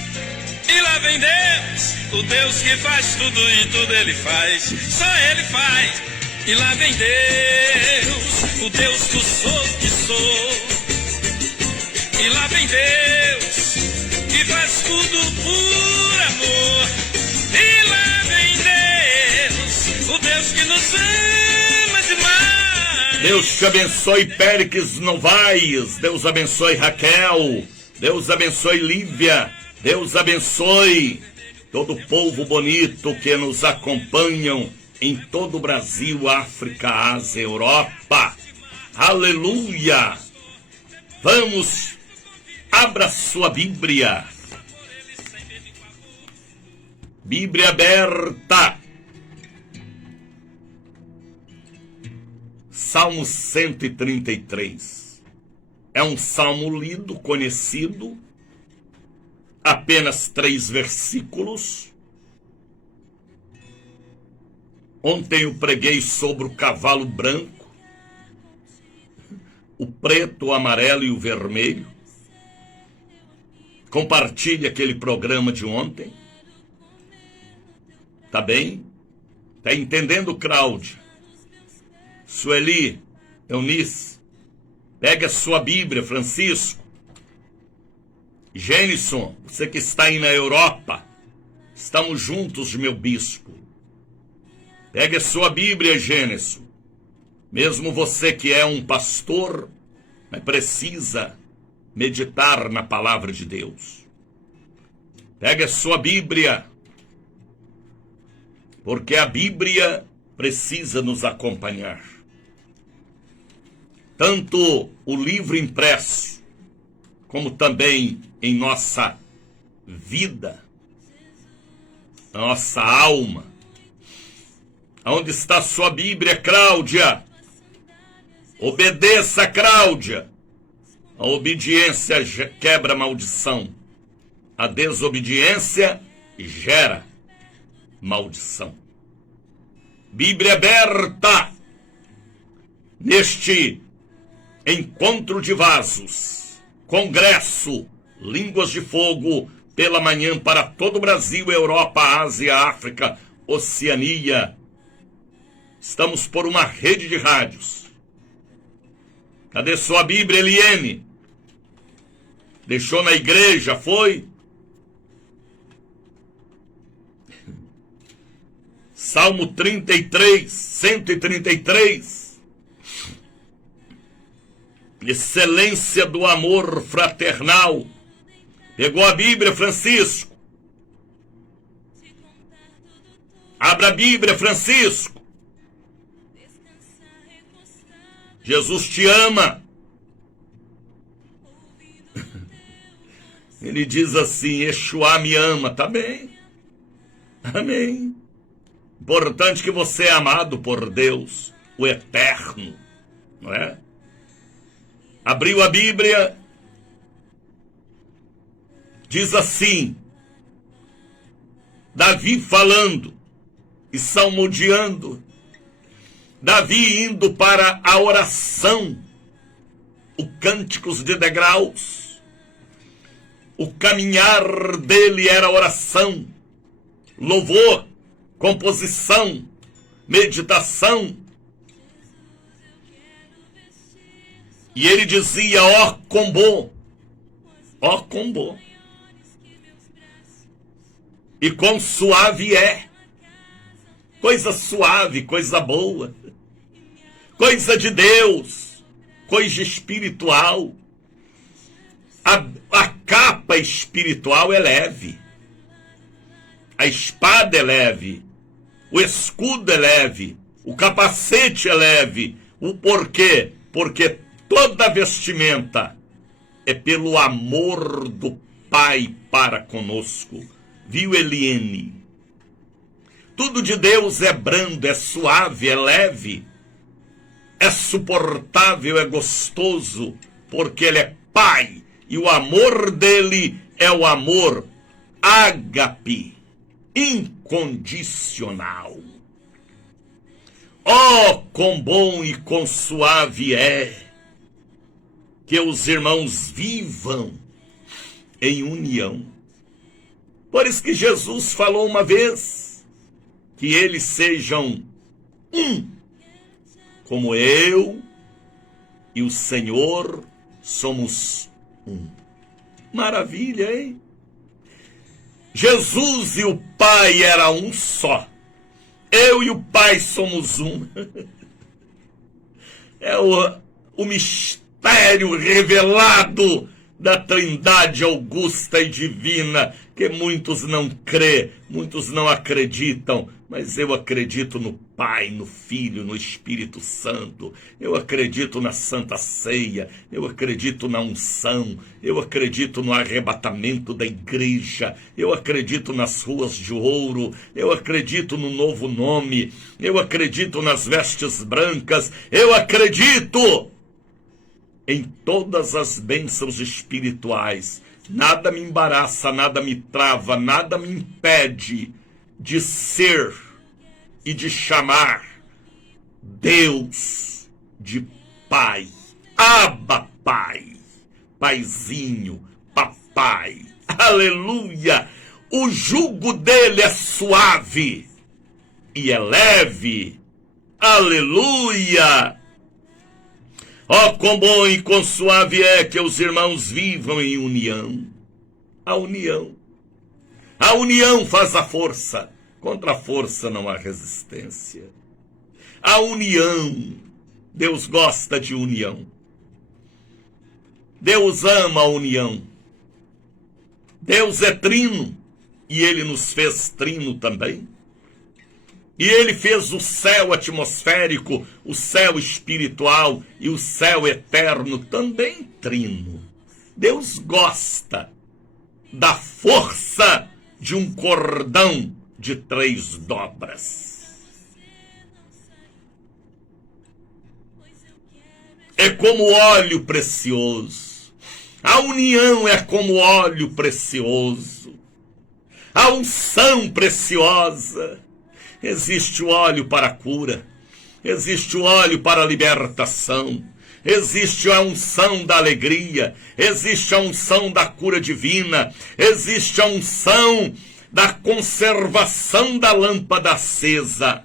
E lá vem Deus, o Deus que faz tudo e tudo Ele faz, só Ele faz. E lá vem Deus, o Deus do sou que sou. E lá vem Deus, que faz tudo por amor. E lá vem Deus, o Deus que nos ama demais. Deus te abençoe, Péricles Novaes. Deus abençoe, Raquel. Deus abençoe, Lívia. Deus abençoe todo o povo bonito que nos acompanham em todo o Brasil, África, Ásia, Europa. Aleluia! Vamos, abra sua Bíblia. Bíblia aberta. Salmo 133. É um salmo lido, conhecido. Apenas 3 versículos. Ontem eu preguei sobre o cavalo branco, o preto, o amarelo e o vermelho. Compartilhe aquele programa de ontem. Tá bem? Tá entendendo, Cláudia? Sueli, Eunice, pegue a sua Bíblia, Francisco. Gênison, você que está aí na Europa, estamos juntos, meu bispo. Pegue a sua Bíblia, Gênison. Mesmo você que é um pastor, mas precisa meditar na palavra de Deus. Pegue a sua Bíblia, porque a Bíblia precisa nos acompanhar. Tanto o livro impresso, como também em nossa vida, nossa alma. Onde está a sua Bíblia, Cláudia? Obedeça, Cláudia. A obediência quebra a maldição. A desobediência gera maldição. Bíblia aberta. Neste encontro de vasos, congresso, línguas de fogo, pela manhã para todo o Brasil, Europa, Ásia, África, Oceania. Estamos por uma rede de rádios. Cadê sua Bíblia, Eliene? Deixou na igreja, foi? Salmo 33, 133. Excelência do amor fraternal. Pegou a Bíblia, Francisco? Abra a Bíblia, Francisco. Jesus te ama. Ele diz assim, Yeshua me ama, tá bem. Amém. Importante que você é amado por Deus, o Eterno, não é? Abriu a Bíblia, diz assim, Davi falando e salmodiando, Davi indo para a oração, o cânticos de degraus, o caminhar dele era oração, louvor, composição, meditação. E ele dizia, ó combo, e quão suave é coisa suave, coisa boa, coisa de Deus, coisa espiritual. A capa espiritual é leve, a espada é leve, o escudo é leve, o capacete é leve. O porquê? Porque toda vestimenta é pelo amor do Pai para conosco. Viu, Eliene? Tudo de Deus é brando, é suave, é leve, é suportável, é gostoso, porque Ele é Pai. E o amor dele é o amor ágape, incondicional. Oh, quão bom e quão suave é que os irmãos vivam em união. Por isso que Jesus falou uma vez que eles sejam um, como eu e o Senhor somos um. Maravilha, hein? Jesus e o Pai eram um só. Eu e o Pai somos um. É o mistério revelado da Trindade augusta e divina, que muitos não crê, muitos não acreditam, mas eu acredito no Pai, no Filho, no Espírito Santo. Eu acredito na Santa Ceia, eu acredito na unção, eu acredito no arrebatamento da igreja, eu acredito nas ruas de ouro, eu acredito no novo nome, eu acredito nas vestes brancas, eu acredito em todas as bênçãos espirituais. Nada me embaraça, nada me trava, nada me impede de ser e de chamar Deus de Pai. Abba, Pai, Paizinho, Papai. Aleluia! O jugo dele é suave e é leve. Aleluia! Ó, quão bom e quão suave é que os irmãos vivam em união. A união. A união faz a força. Contra a força não há resistência. A união. Deus gosta de união. Deus ama a união. Deus é trino. E Ele nos fez trino também. E Ele fez o céu atmosférico, o céu espiritual e o céu eterno também trino. Deus gosta da força de um cordão de 3 dobras. É como óleo precioso. A união é como óleo precioso. A unção preciosa. Existe o óleo para a cura, existe o óleo para a libertação, existe a unção da alegria, existe a unção da cura divina, existe a unção da conservação da lâmpada acesa.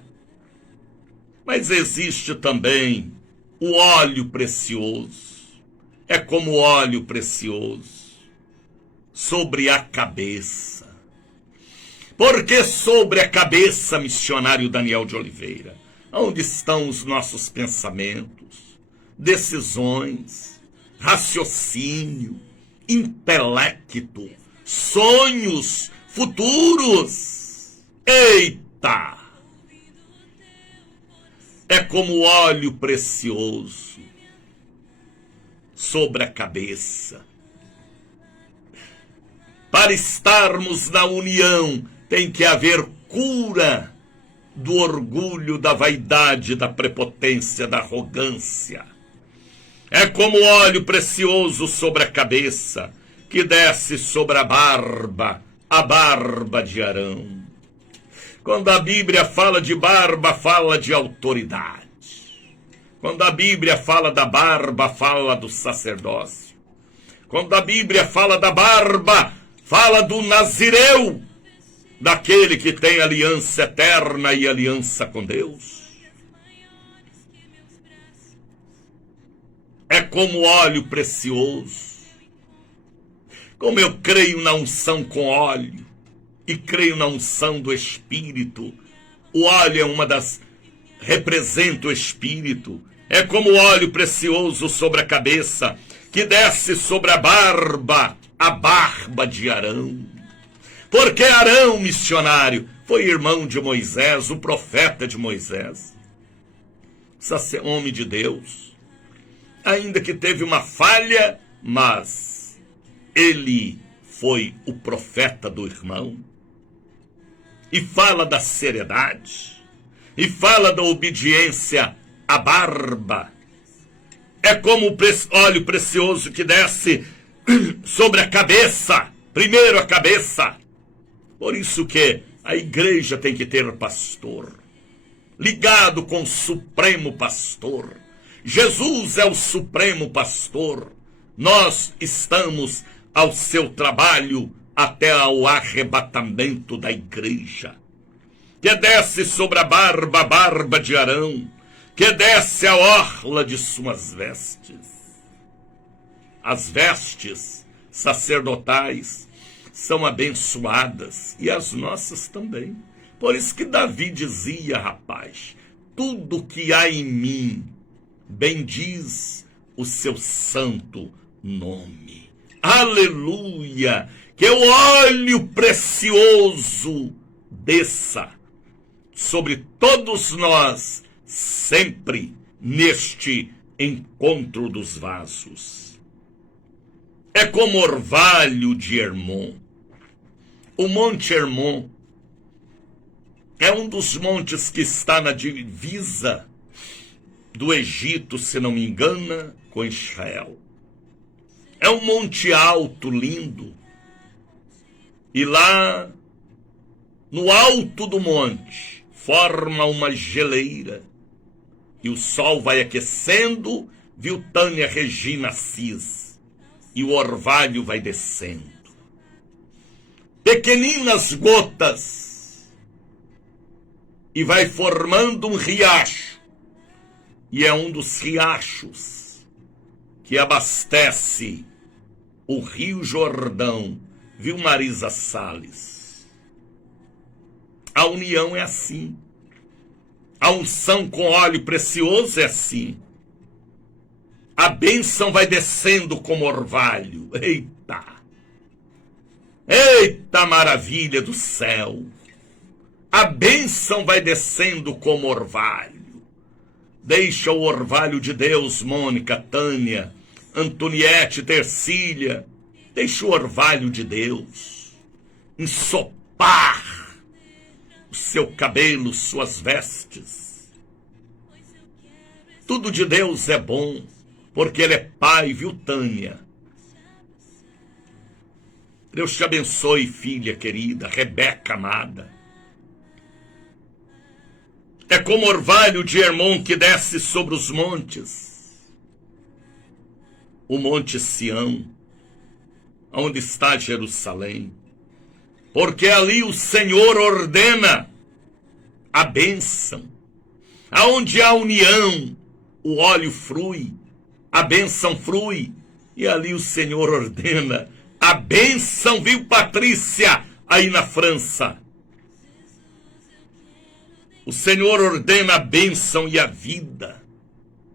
Mas existe também o óleo precioso, é como óleo precioso sobre a cabeça. Porque sobre a cabeça, missionário Daniel de Oliveira, onde estão os nossos pensamentos, decisões, raciocínio, intelecto, sonhos, futuros? Eita! É como óleo precioso sobre a cabeça. Para estarmos na união, tem que haver cura do orgulho, da vaidade, da prepotência, da arrogância. É como óleo precioso sobre a cabeça, que desce sobre a barba de Arão. Quando a Bíblia fala de barba, fala de autoridade. Quando a Bíblia fala da barba, fala do sacerdócio. Quando a Bíblia fala da barba, fala do nazireu, daquele que tem aliança eterna e aliança com Deus. É como óleo precioso. Como eu creio na unção com óleo e creio na unção do Espírito, O óleo é representa o Espírito. É como óleo precioso sobre a cabeça, que desce sobre a barba de Arão. Porque Arão, missionário, foi irmão de Moisés, o profeta de Moisés. Homem de Deus. Ainda que teve uma falha, mas ele foi o profeta do irmão. E fala da seriedade. E fala da obediência à barba. É como o óleo precioso que desce sobre a cabeça. Primeiro a cabeça. Por isso que a igreja tem que ter pastor. Ligado com o Supremo Pastor. Jesus é o Supremo Pastor. Nós estamos ao seu trabalho até ao arrebatamento da igreja. Que desce sobre a barba de Arão, que desce a orla de suas vestes. As vestes sacerdotais são abençoadas, e as nossas também. Por isso que Davi dizia, rapaz, tudo que há em mim, bendiz o seu santo nome. Aleluia! Que o óleo precioso desça sobre todos nós, sempre neste encontro dos vasos. É como orvalho de Hermon. O Monte Hermon é um dos montes que está na divisa do Egito, se não me engano, com Israel. É um monte alto, lindo. E lá, no alto do monte, forma uma geleira. E o sol vai aquecendo, viu Tânia Regina Assis. E o orvalho vai descendo. Pequeninas gotas. E vai formando um riacho. E é um dos riachos que abastece o Rio Jordão. Viu, Marisa Salles? A união é assim. A unção com óleo precioso é assim. A bênção vai descendo como orvalho. Eita! Eita maravilha do céu! A bênção vai descendo como orvalho. Deixa o orvalho de Deus, Mônica, Tânia, Antoniette, Tercília. Deixa o orvalho de Deus ensopar o seu cabelo, suas vestes. Tudo de Deus é bom, porque Ele é Pai, viu, Tânia? Deus te abençoe, filha querida, Rebeca amada. É como orvalho de Hermon que desce sobre os montes. O Monte Sião, onde está Jerusalém. Porque ali o Senhor ordena a bênção. Aonde há união, o óleo flui, a bênção flui. E ali o Senhor ordena a bênção, viu, Patrícia, aí na França. O Senhor ordena a bênção e a vida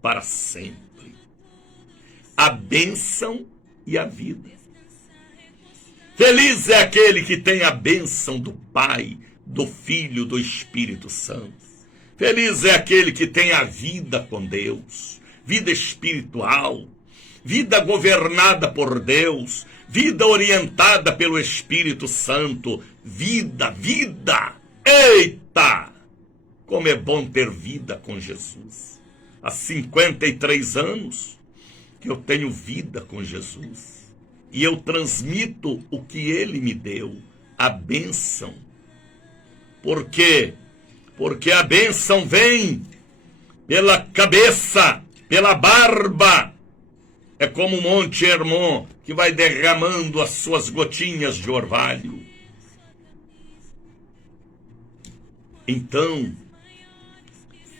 para sempre. A bênção e a vida. Feliz é aquele que tem a bênção do Pai, do Filho, do Espírito Santo. Feliz é aquele que tem a vida com Deus, vida espiritual, vida governada por Deus, vida orientada pelo Espírito Santo, vida. Eita! Como é bom ter vida com Jesus. Há 53 anos que eu tenho vida com Jesus. E eu transmito o que Ele me deu, a bênção. Por quê? Porque a bênção vem pela cabeça, pela barba. É como o Monte Hermon, que vai derramando as suas gotinhas de orvalho. Então,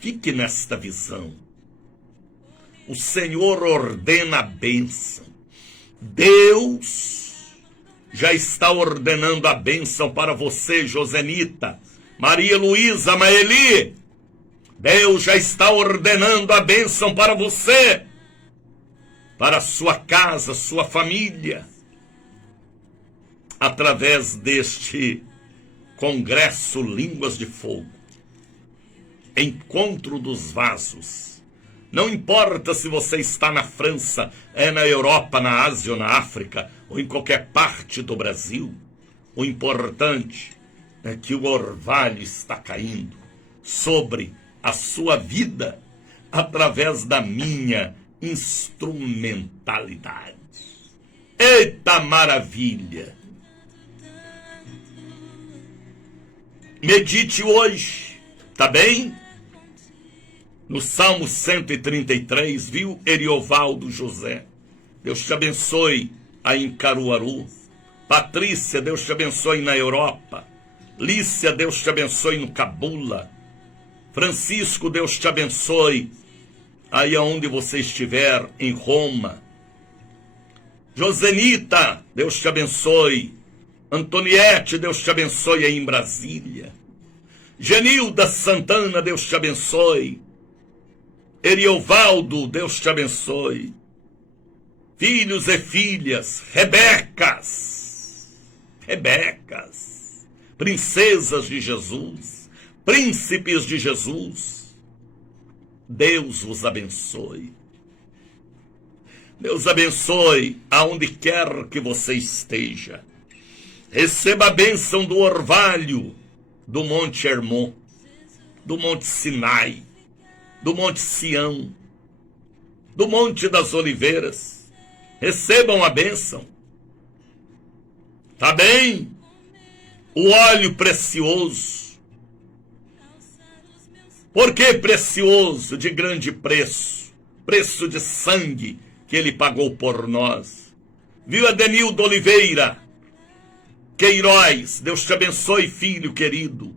fique nesta visão. O Senhor ordena a bênção. Deus já está ordenando a bênção para você, Josenita, Maria Luísa, Maeli, Deus já está ordenando a bênção para você, para a sua casa, sua família, através deste Congresso Línguas de Fogo, Encontro dos Vasos. Não importa se você está na França, na Europa, na Ásia ou na África, ou em qualquer parte do Brasil, o importante é que o orvalho está caindo sobre a sua vida através da minha instrumentalidade. Eita maravilha! Medite hoje, tá bem? No Salmo 133, viu, Eriovaldo José? Deus te abençoe aí em Caruaru. Patrícia, Deus te abençoe na Europa. Lícia, Deus te abençoe no Cabula. Francisco, Deus te abençoe aí aonde você estiver, em Roma. Josenita, Deus te abençoe. Antoniette, Deus te abençoe aí em Brasília. Genilda Santana, Deus te abençoe. Eriovaldo, Deus te abençoe. Filhos e filhas, Rebecas, princesas de Jesus, príncipes de Jesus, Deus vos abençoe. Deus abençoe aonde quer que você esteja. Receba a bênção do orvalho do Monte Hermon, do Monte Sinai, do Monte Sião, do Monte das Oliveiras. Recebam a bênção. Tá bem? O óleo precioso. Por que precioso? De grande preço. Preço de sangue que ele pagou por nós. Viu, Adenildo Oliveira Queiroz, Deus te abençoe, filho querido.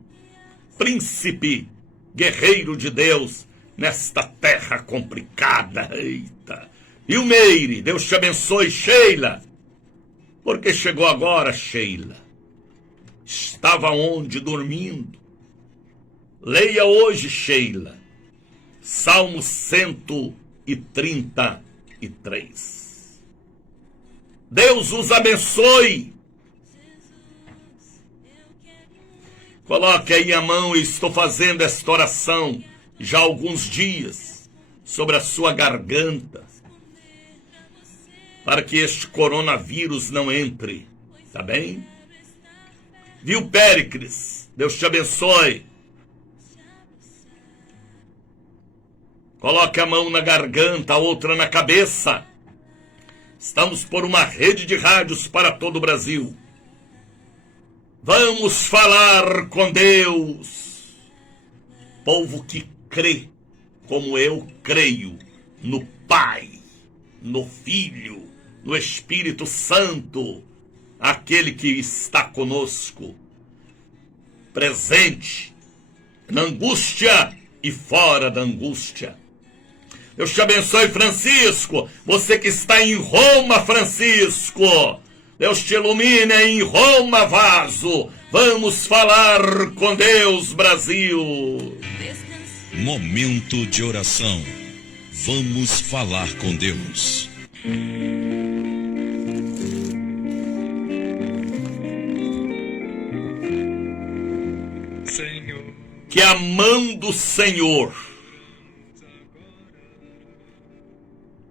Príncipe, guerreiro de Deus, nesta terra complicada. Eita. E o Meire, Deus te abençoe, Sheila. Porque chegou agora, Sheila. Estava onde? Dormindo. Leia hoje, Sheila, Salmo 133. Deus os abençoe. Coloque aí a mão, eu estou fazendo esta oração já há alguns dias sobre a sua garganta, para que este coronavírus não entre, tá bem? Viu, Péricles? Deus te abençoe. Coloque a mão na garganta, a outra na cabeça. Estamos por uma rede de rádios para todo o Brasil. Vamos falar com Deus. Povo que crê, como eu creio, no Pai, no Filho, no Espírito Santo, aquele que está conosco, presente, na angústia e fora da angústia. Deus te abençoe, Francisco. Você que está em Roma, Francisco. Deus te ilumine em Roma, vaso. Vamos falar com Deus, Brasil. Momento de oração. Vamos falar com Deus. Senhor, Que a mão do Senhor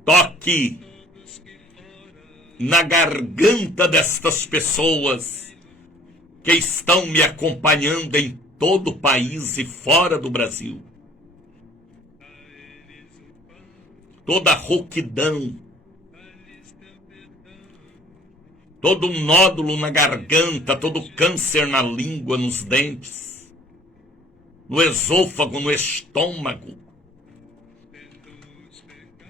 toque na garganta destas pessoas que estão me acompanhando em todo o país e fora do Brasil. Toda rouquidão, todo nódulo na garganta, todo câncer na língua, nos dentes, no esôfago, no estômago,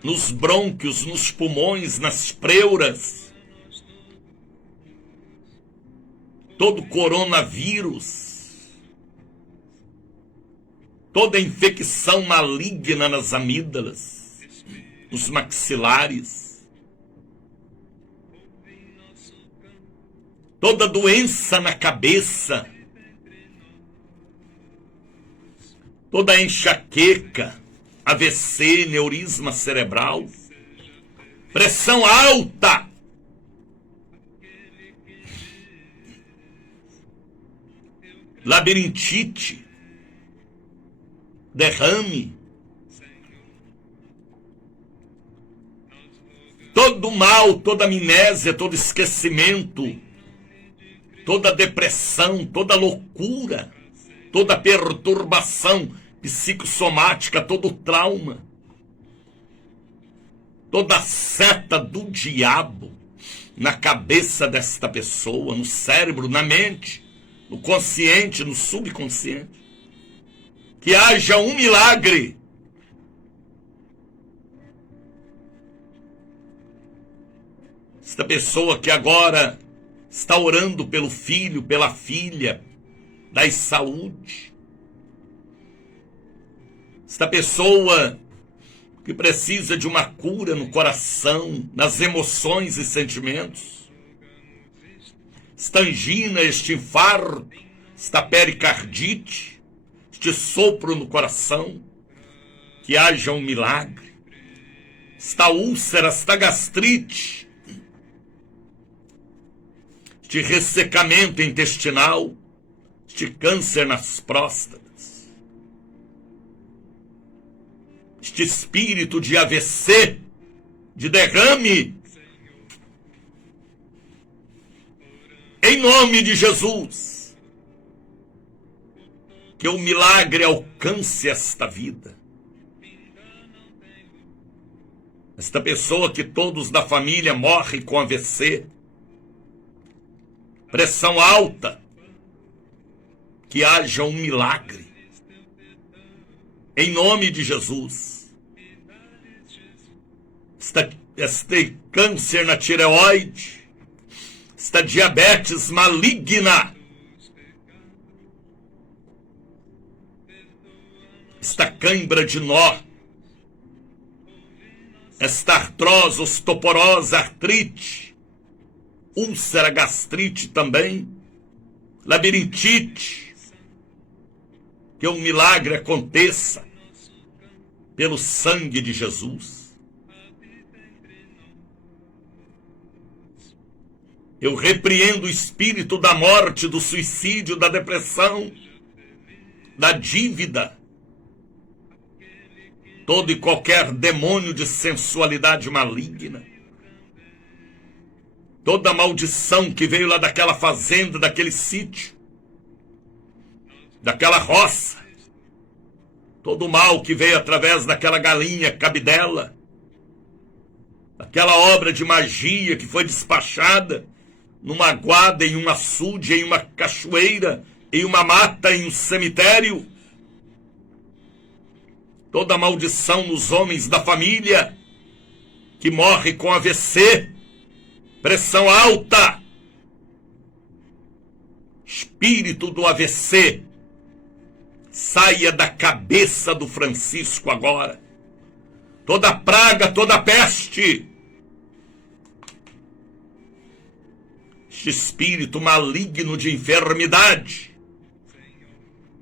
nos brônquios, nos pulmões, nas pleuras, todo coronavírus, toda infecção maligna nas amígdalas, nos maxilares, toda doença na cabeça, toda enxaqueca, AVC, neurisma cerebral, pressão alta, labirintite, derrame, todo mal, toda amnésia, todo esquecimento, toda depressão, toda loucura, toda perturbação psicossomática, todo trauma, toda seta do diabo na cabeça desta pessoa, no cérebro, na mente, no consciente, no subconsciente. Que haja um milagre. Esta pessoa que agora está orando pelo filho, pela filha, dai saúde. Esta pessoa que precisa de uma cura no coração, nas emoções e sentimentos. Esta angina, este infarto, esta pericardite, este sopro no coração, que haja um milagre. Esta úlcera, esta gastrite, este ressecamento intestinal, este câncer nas próstatas, este espírito de AVC, de derrame, em nome de Jesus, que o milagre alcance esta vida. Esta pessoa que todos da família morrem com AVC, pressão alta, que haja um milagre, em nome de Jesus. Este câncer na tireoide, esta diabetes maligna, esta cãibra de nó, esta artrose, osteoporose, artrite, úlcera, gastrite também, labirintite, que um milagre aconteça pelo sangue de Jesus. Eu repreendo o espírito da morte, do suicídio, da depressão, da dívida, todo e qualquer demônio de sensualidade maligna, toda maldição que veio lá daquela fazenda, daquele sítio, daquela roça, todo mal que veio através daquela galinha cabidela, daquela obra de magia que foi despachada numa guarda, em um açude, em uma cachoeira, em uma mata, em um cemitério, toda maldição nos homens da família que morre com AVC, pressão alta, espírito do AVC, saia da cabeça do Francisco agora. Toda praga, toda peste, este espírito maligno de enfermidade,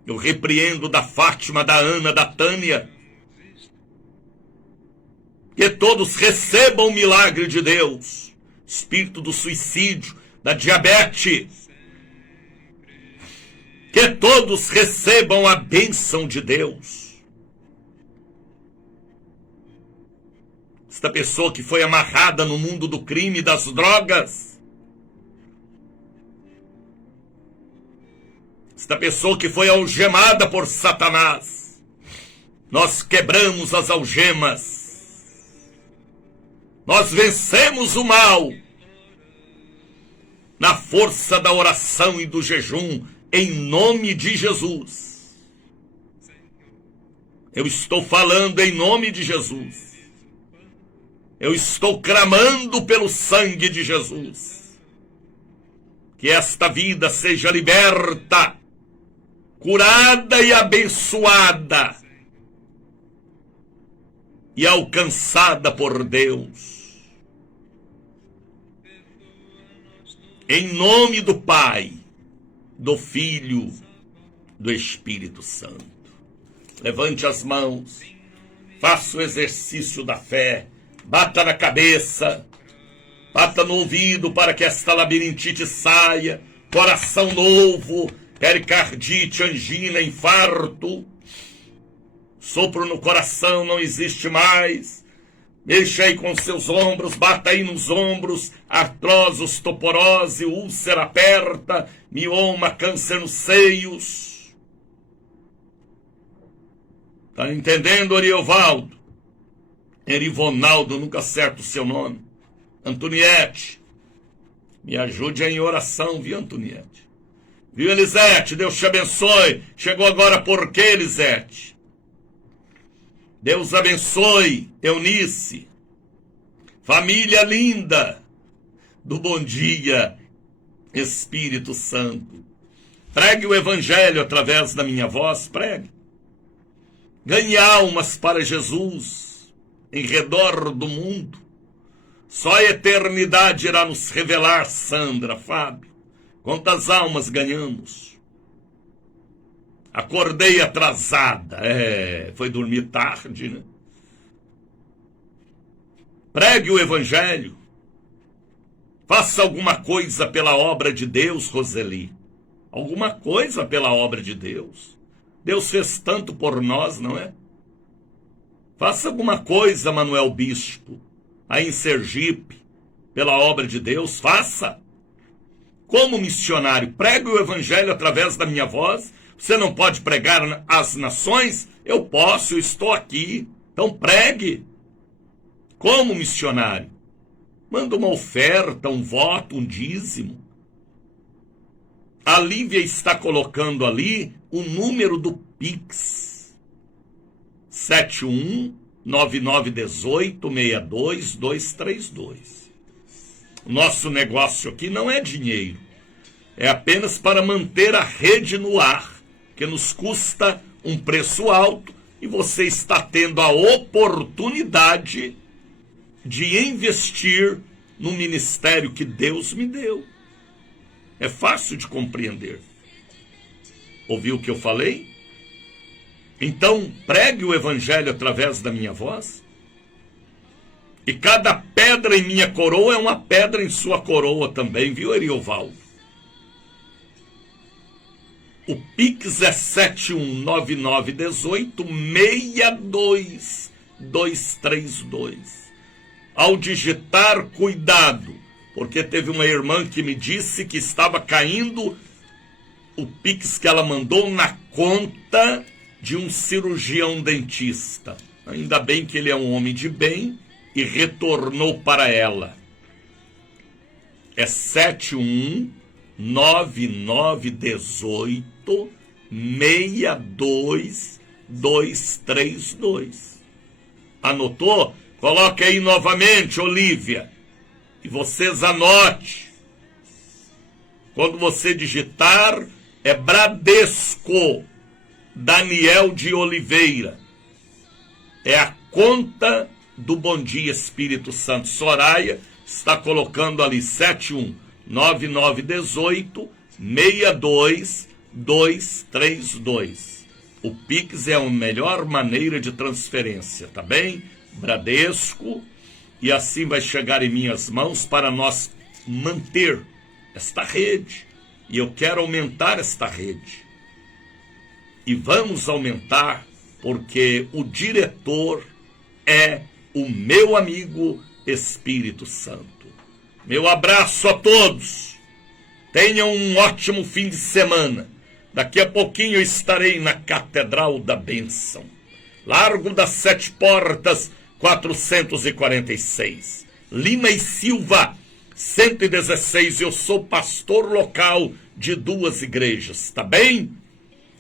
eu repreendo da Fátima, da Ana, da Tânia, que todos recebam o milagre de Deus. Espírito do suicídio, da diabetes, que todos recebam a bênção de Deus. Esta pessoa que foi amarrada no mundo do crime e das drogas, esta pessoa que foi algemada por Satanás, nós quebramos as algemas, nós vencemos o mal na força da oração e do jejum, em nome de Jesus. Eu estou falando em nome de Jesus. Eu estou clamando pelo sangue de Jesus. Que esta vida seja liberta, curada e abençoada, e alcançada por Deus. Em nome do Pai, do Filho, do Espírito Santo. Levante as mãos, faça o exercício da fé, bata na cabeça, bata no ouvido para que esta labirintite saia, coração novo, pericardite, angina, infarto, sopro no coração não existe mais. Mexa aí com seus ombros, bata aí nos ombros, artrose, osteoporose, úlcera aperta, mioma, câncer nos seios. Tá entendendo, Ariovaldo? Erivonaldo, nunca acerto o seu nome. Antoniette, me ajude aí em oração, viu, Antoniette? Viu, Elisete? Deus te abençoe. Chegou agora por quê, Elisete? Deus abençoe, Eunice. Família linda do Bom Dia, Espírito Santo. Pregue o Evangelho através da minha voz, pregue. Ganhe almas para Jesus em redor do mundo. Só a eternidade irá nos revelar, Sandra, Fábio, quantas almas ganhamos. Acordei atrasada, foi dormir tarde, né? Pregue o Evangelho. Faça alguma coisa pela obra de Deus, Roseli. Alguma coisa pela obra de Deus. Deus fez tanto por nós, não é? Faça alguma coisa, Manuel Bispo, aí em Sergipe, pela obra de Deus, faça. Como missionário, pregue o Evangelho através da minha voz. Você não pode pregar às nações? Eu posso, eu estou aqui. Então pregue. Como missionário, manda uma oferta, um voto, um dízimo. A Lívia está colocando ali o número do Pix. 71-9918-62232. O nosso negócio aqui não é dinheiro. É apenas para manter a rede no ar, que nos custa um preço alto, e você está tendo a oportunidade de investir no ministério que Deus me deu. É fácil de compreender. Ouviu o que eu falei? Então, pregue o Evangelho através da minha voz. E cada pedra em minha coroa é uma pedra em sua coroa também, viu, Eriovaldo? O Pix é 719918-62232. Ao digitar, cuidado, porque teve uma irmã que me disse que estava caindo o Pix que ela mandou na conta de um cirurgião dentista. Ainda bem que ele é um homem de bem e retornou para ela. É 71-9918-62232. Anotou? Coloque aí novamente, Olívia. E vocês anote. Quando você digitar, é Bradesco Daniel de Oliveira. É a conta do Bom Dia Espírito Santo. Soraya está colocando ali 71-9918-62232. O Pix é a melhor maneira de transferência, tá bem? Bradesco, e assim vai chegar em minhas mãos para nós manter esta rede. E eu quero aumentar esta rede. E vamos aumentar porque o diretor é o meu amigo Espírito Santo. Meu abraço a todos. Tenham um ótimo fim de semana. Daqui a pouquinho eu estarei na Catedral da Bênção. Largo das Sete Portas, 446. Lima e Silva, 116. Eu sou pastor local de 2 igrejas, tá bem?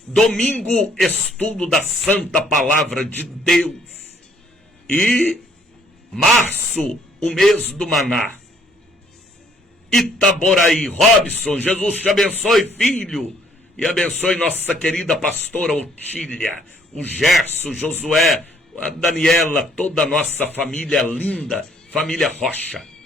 Domingo, estudo da Santa Palavra de Deus. E março, o mês do Maná. Itaboraí, Robson, Jesus te abençoe, filho. E abençoe nossa querida pastora Otília, o Gerson, Josué, a Daniela, toda a nossa família linda, família Rocha.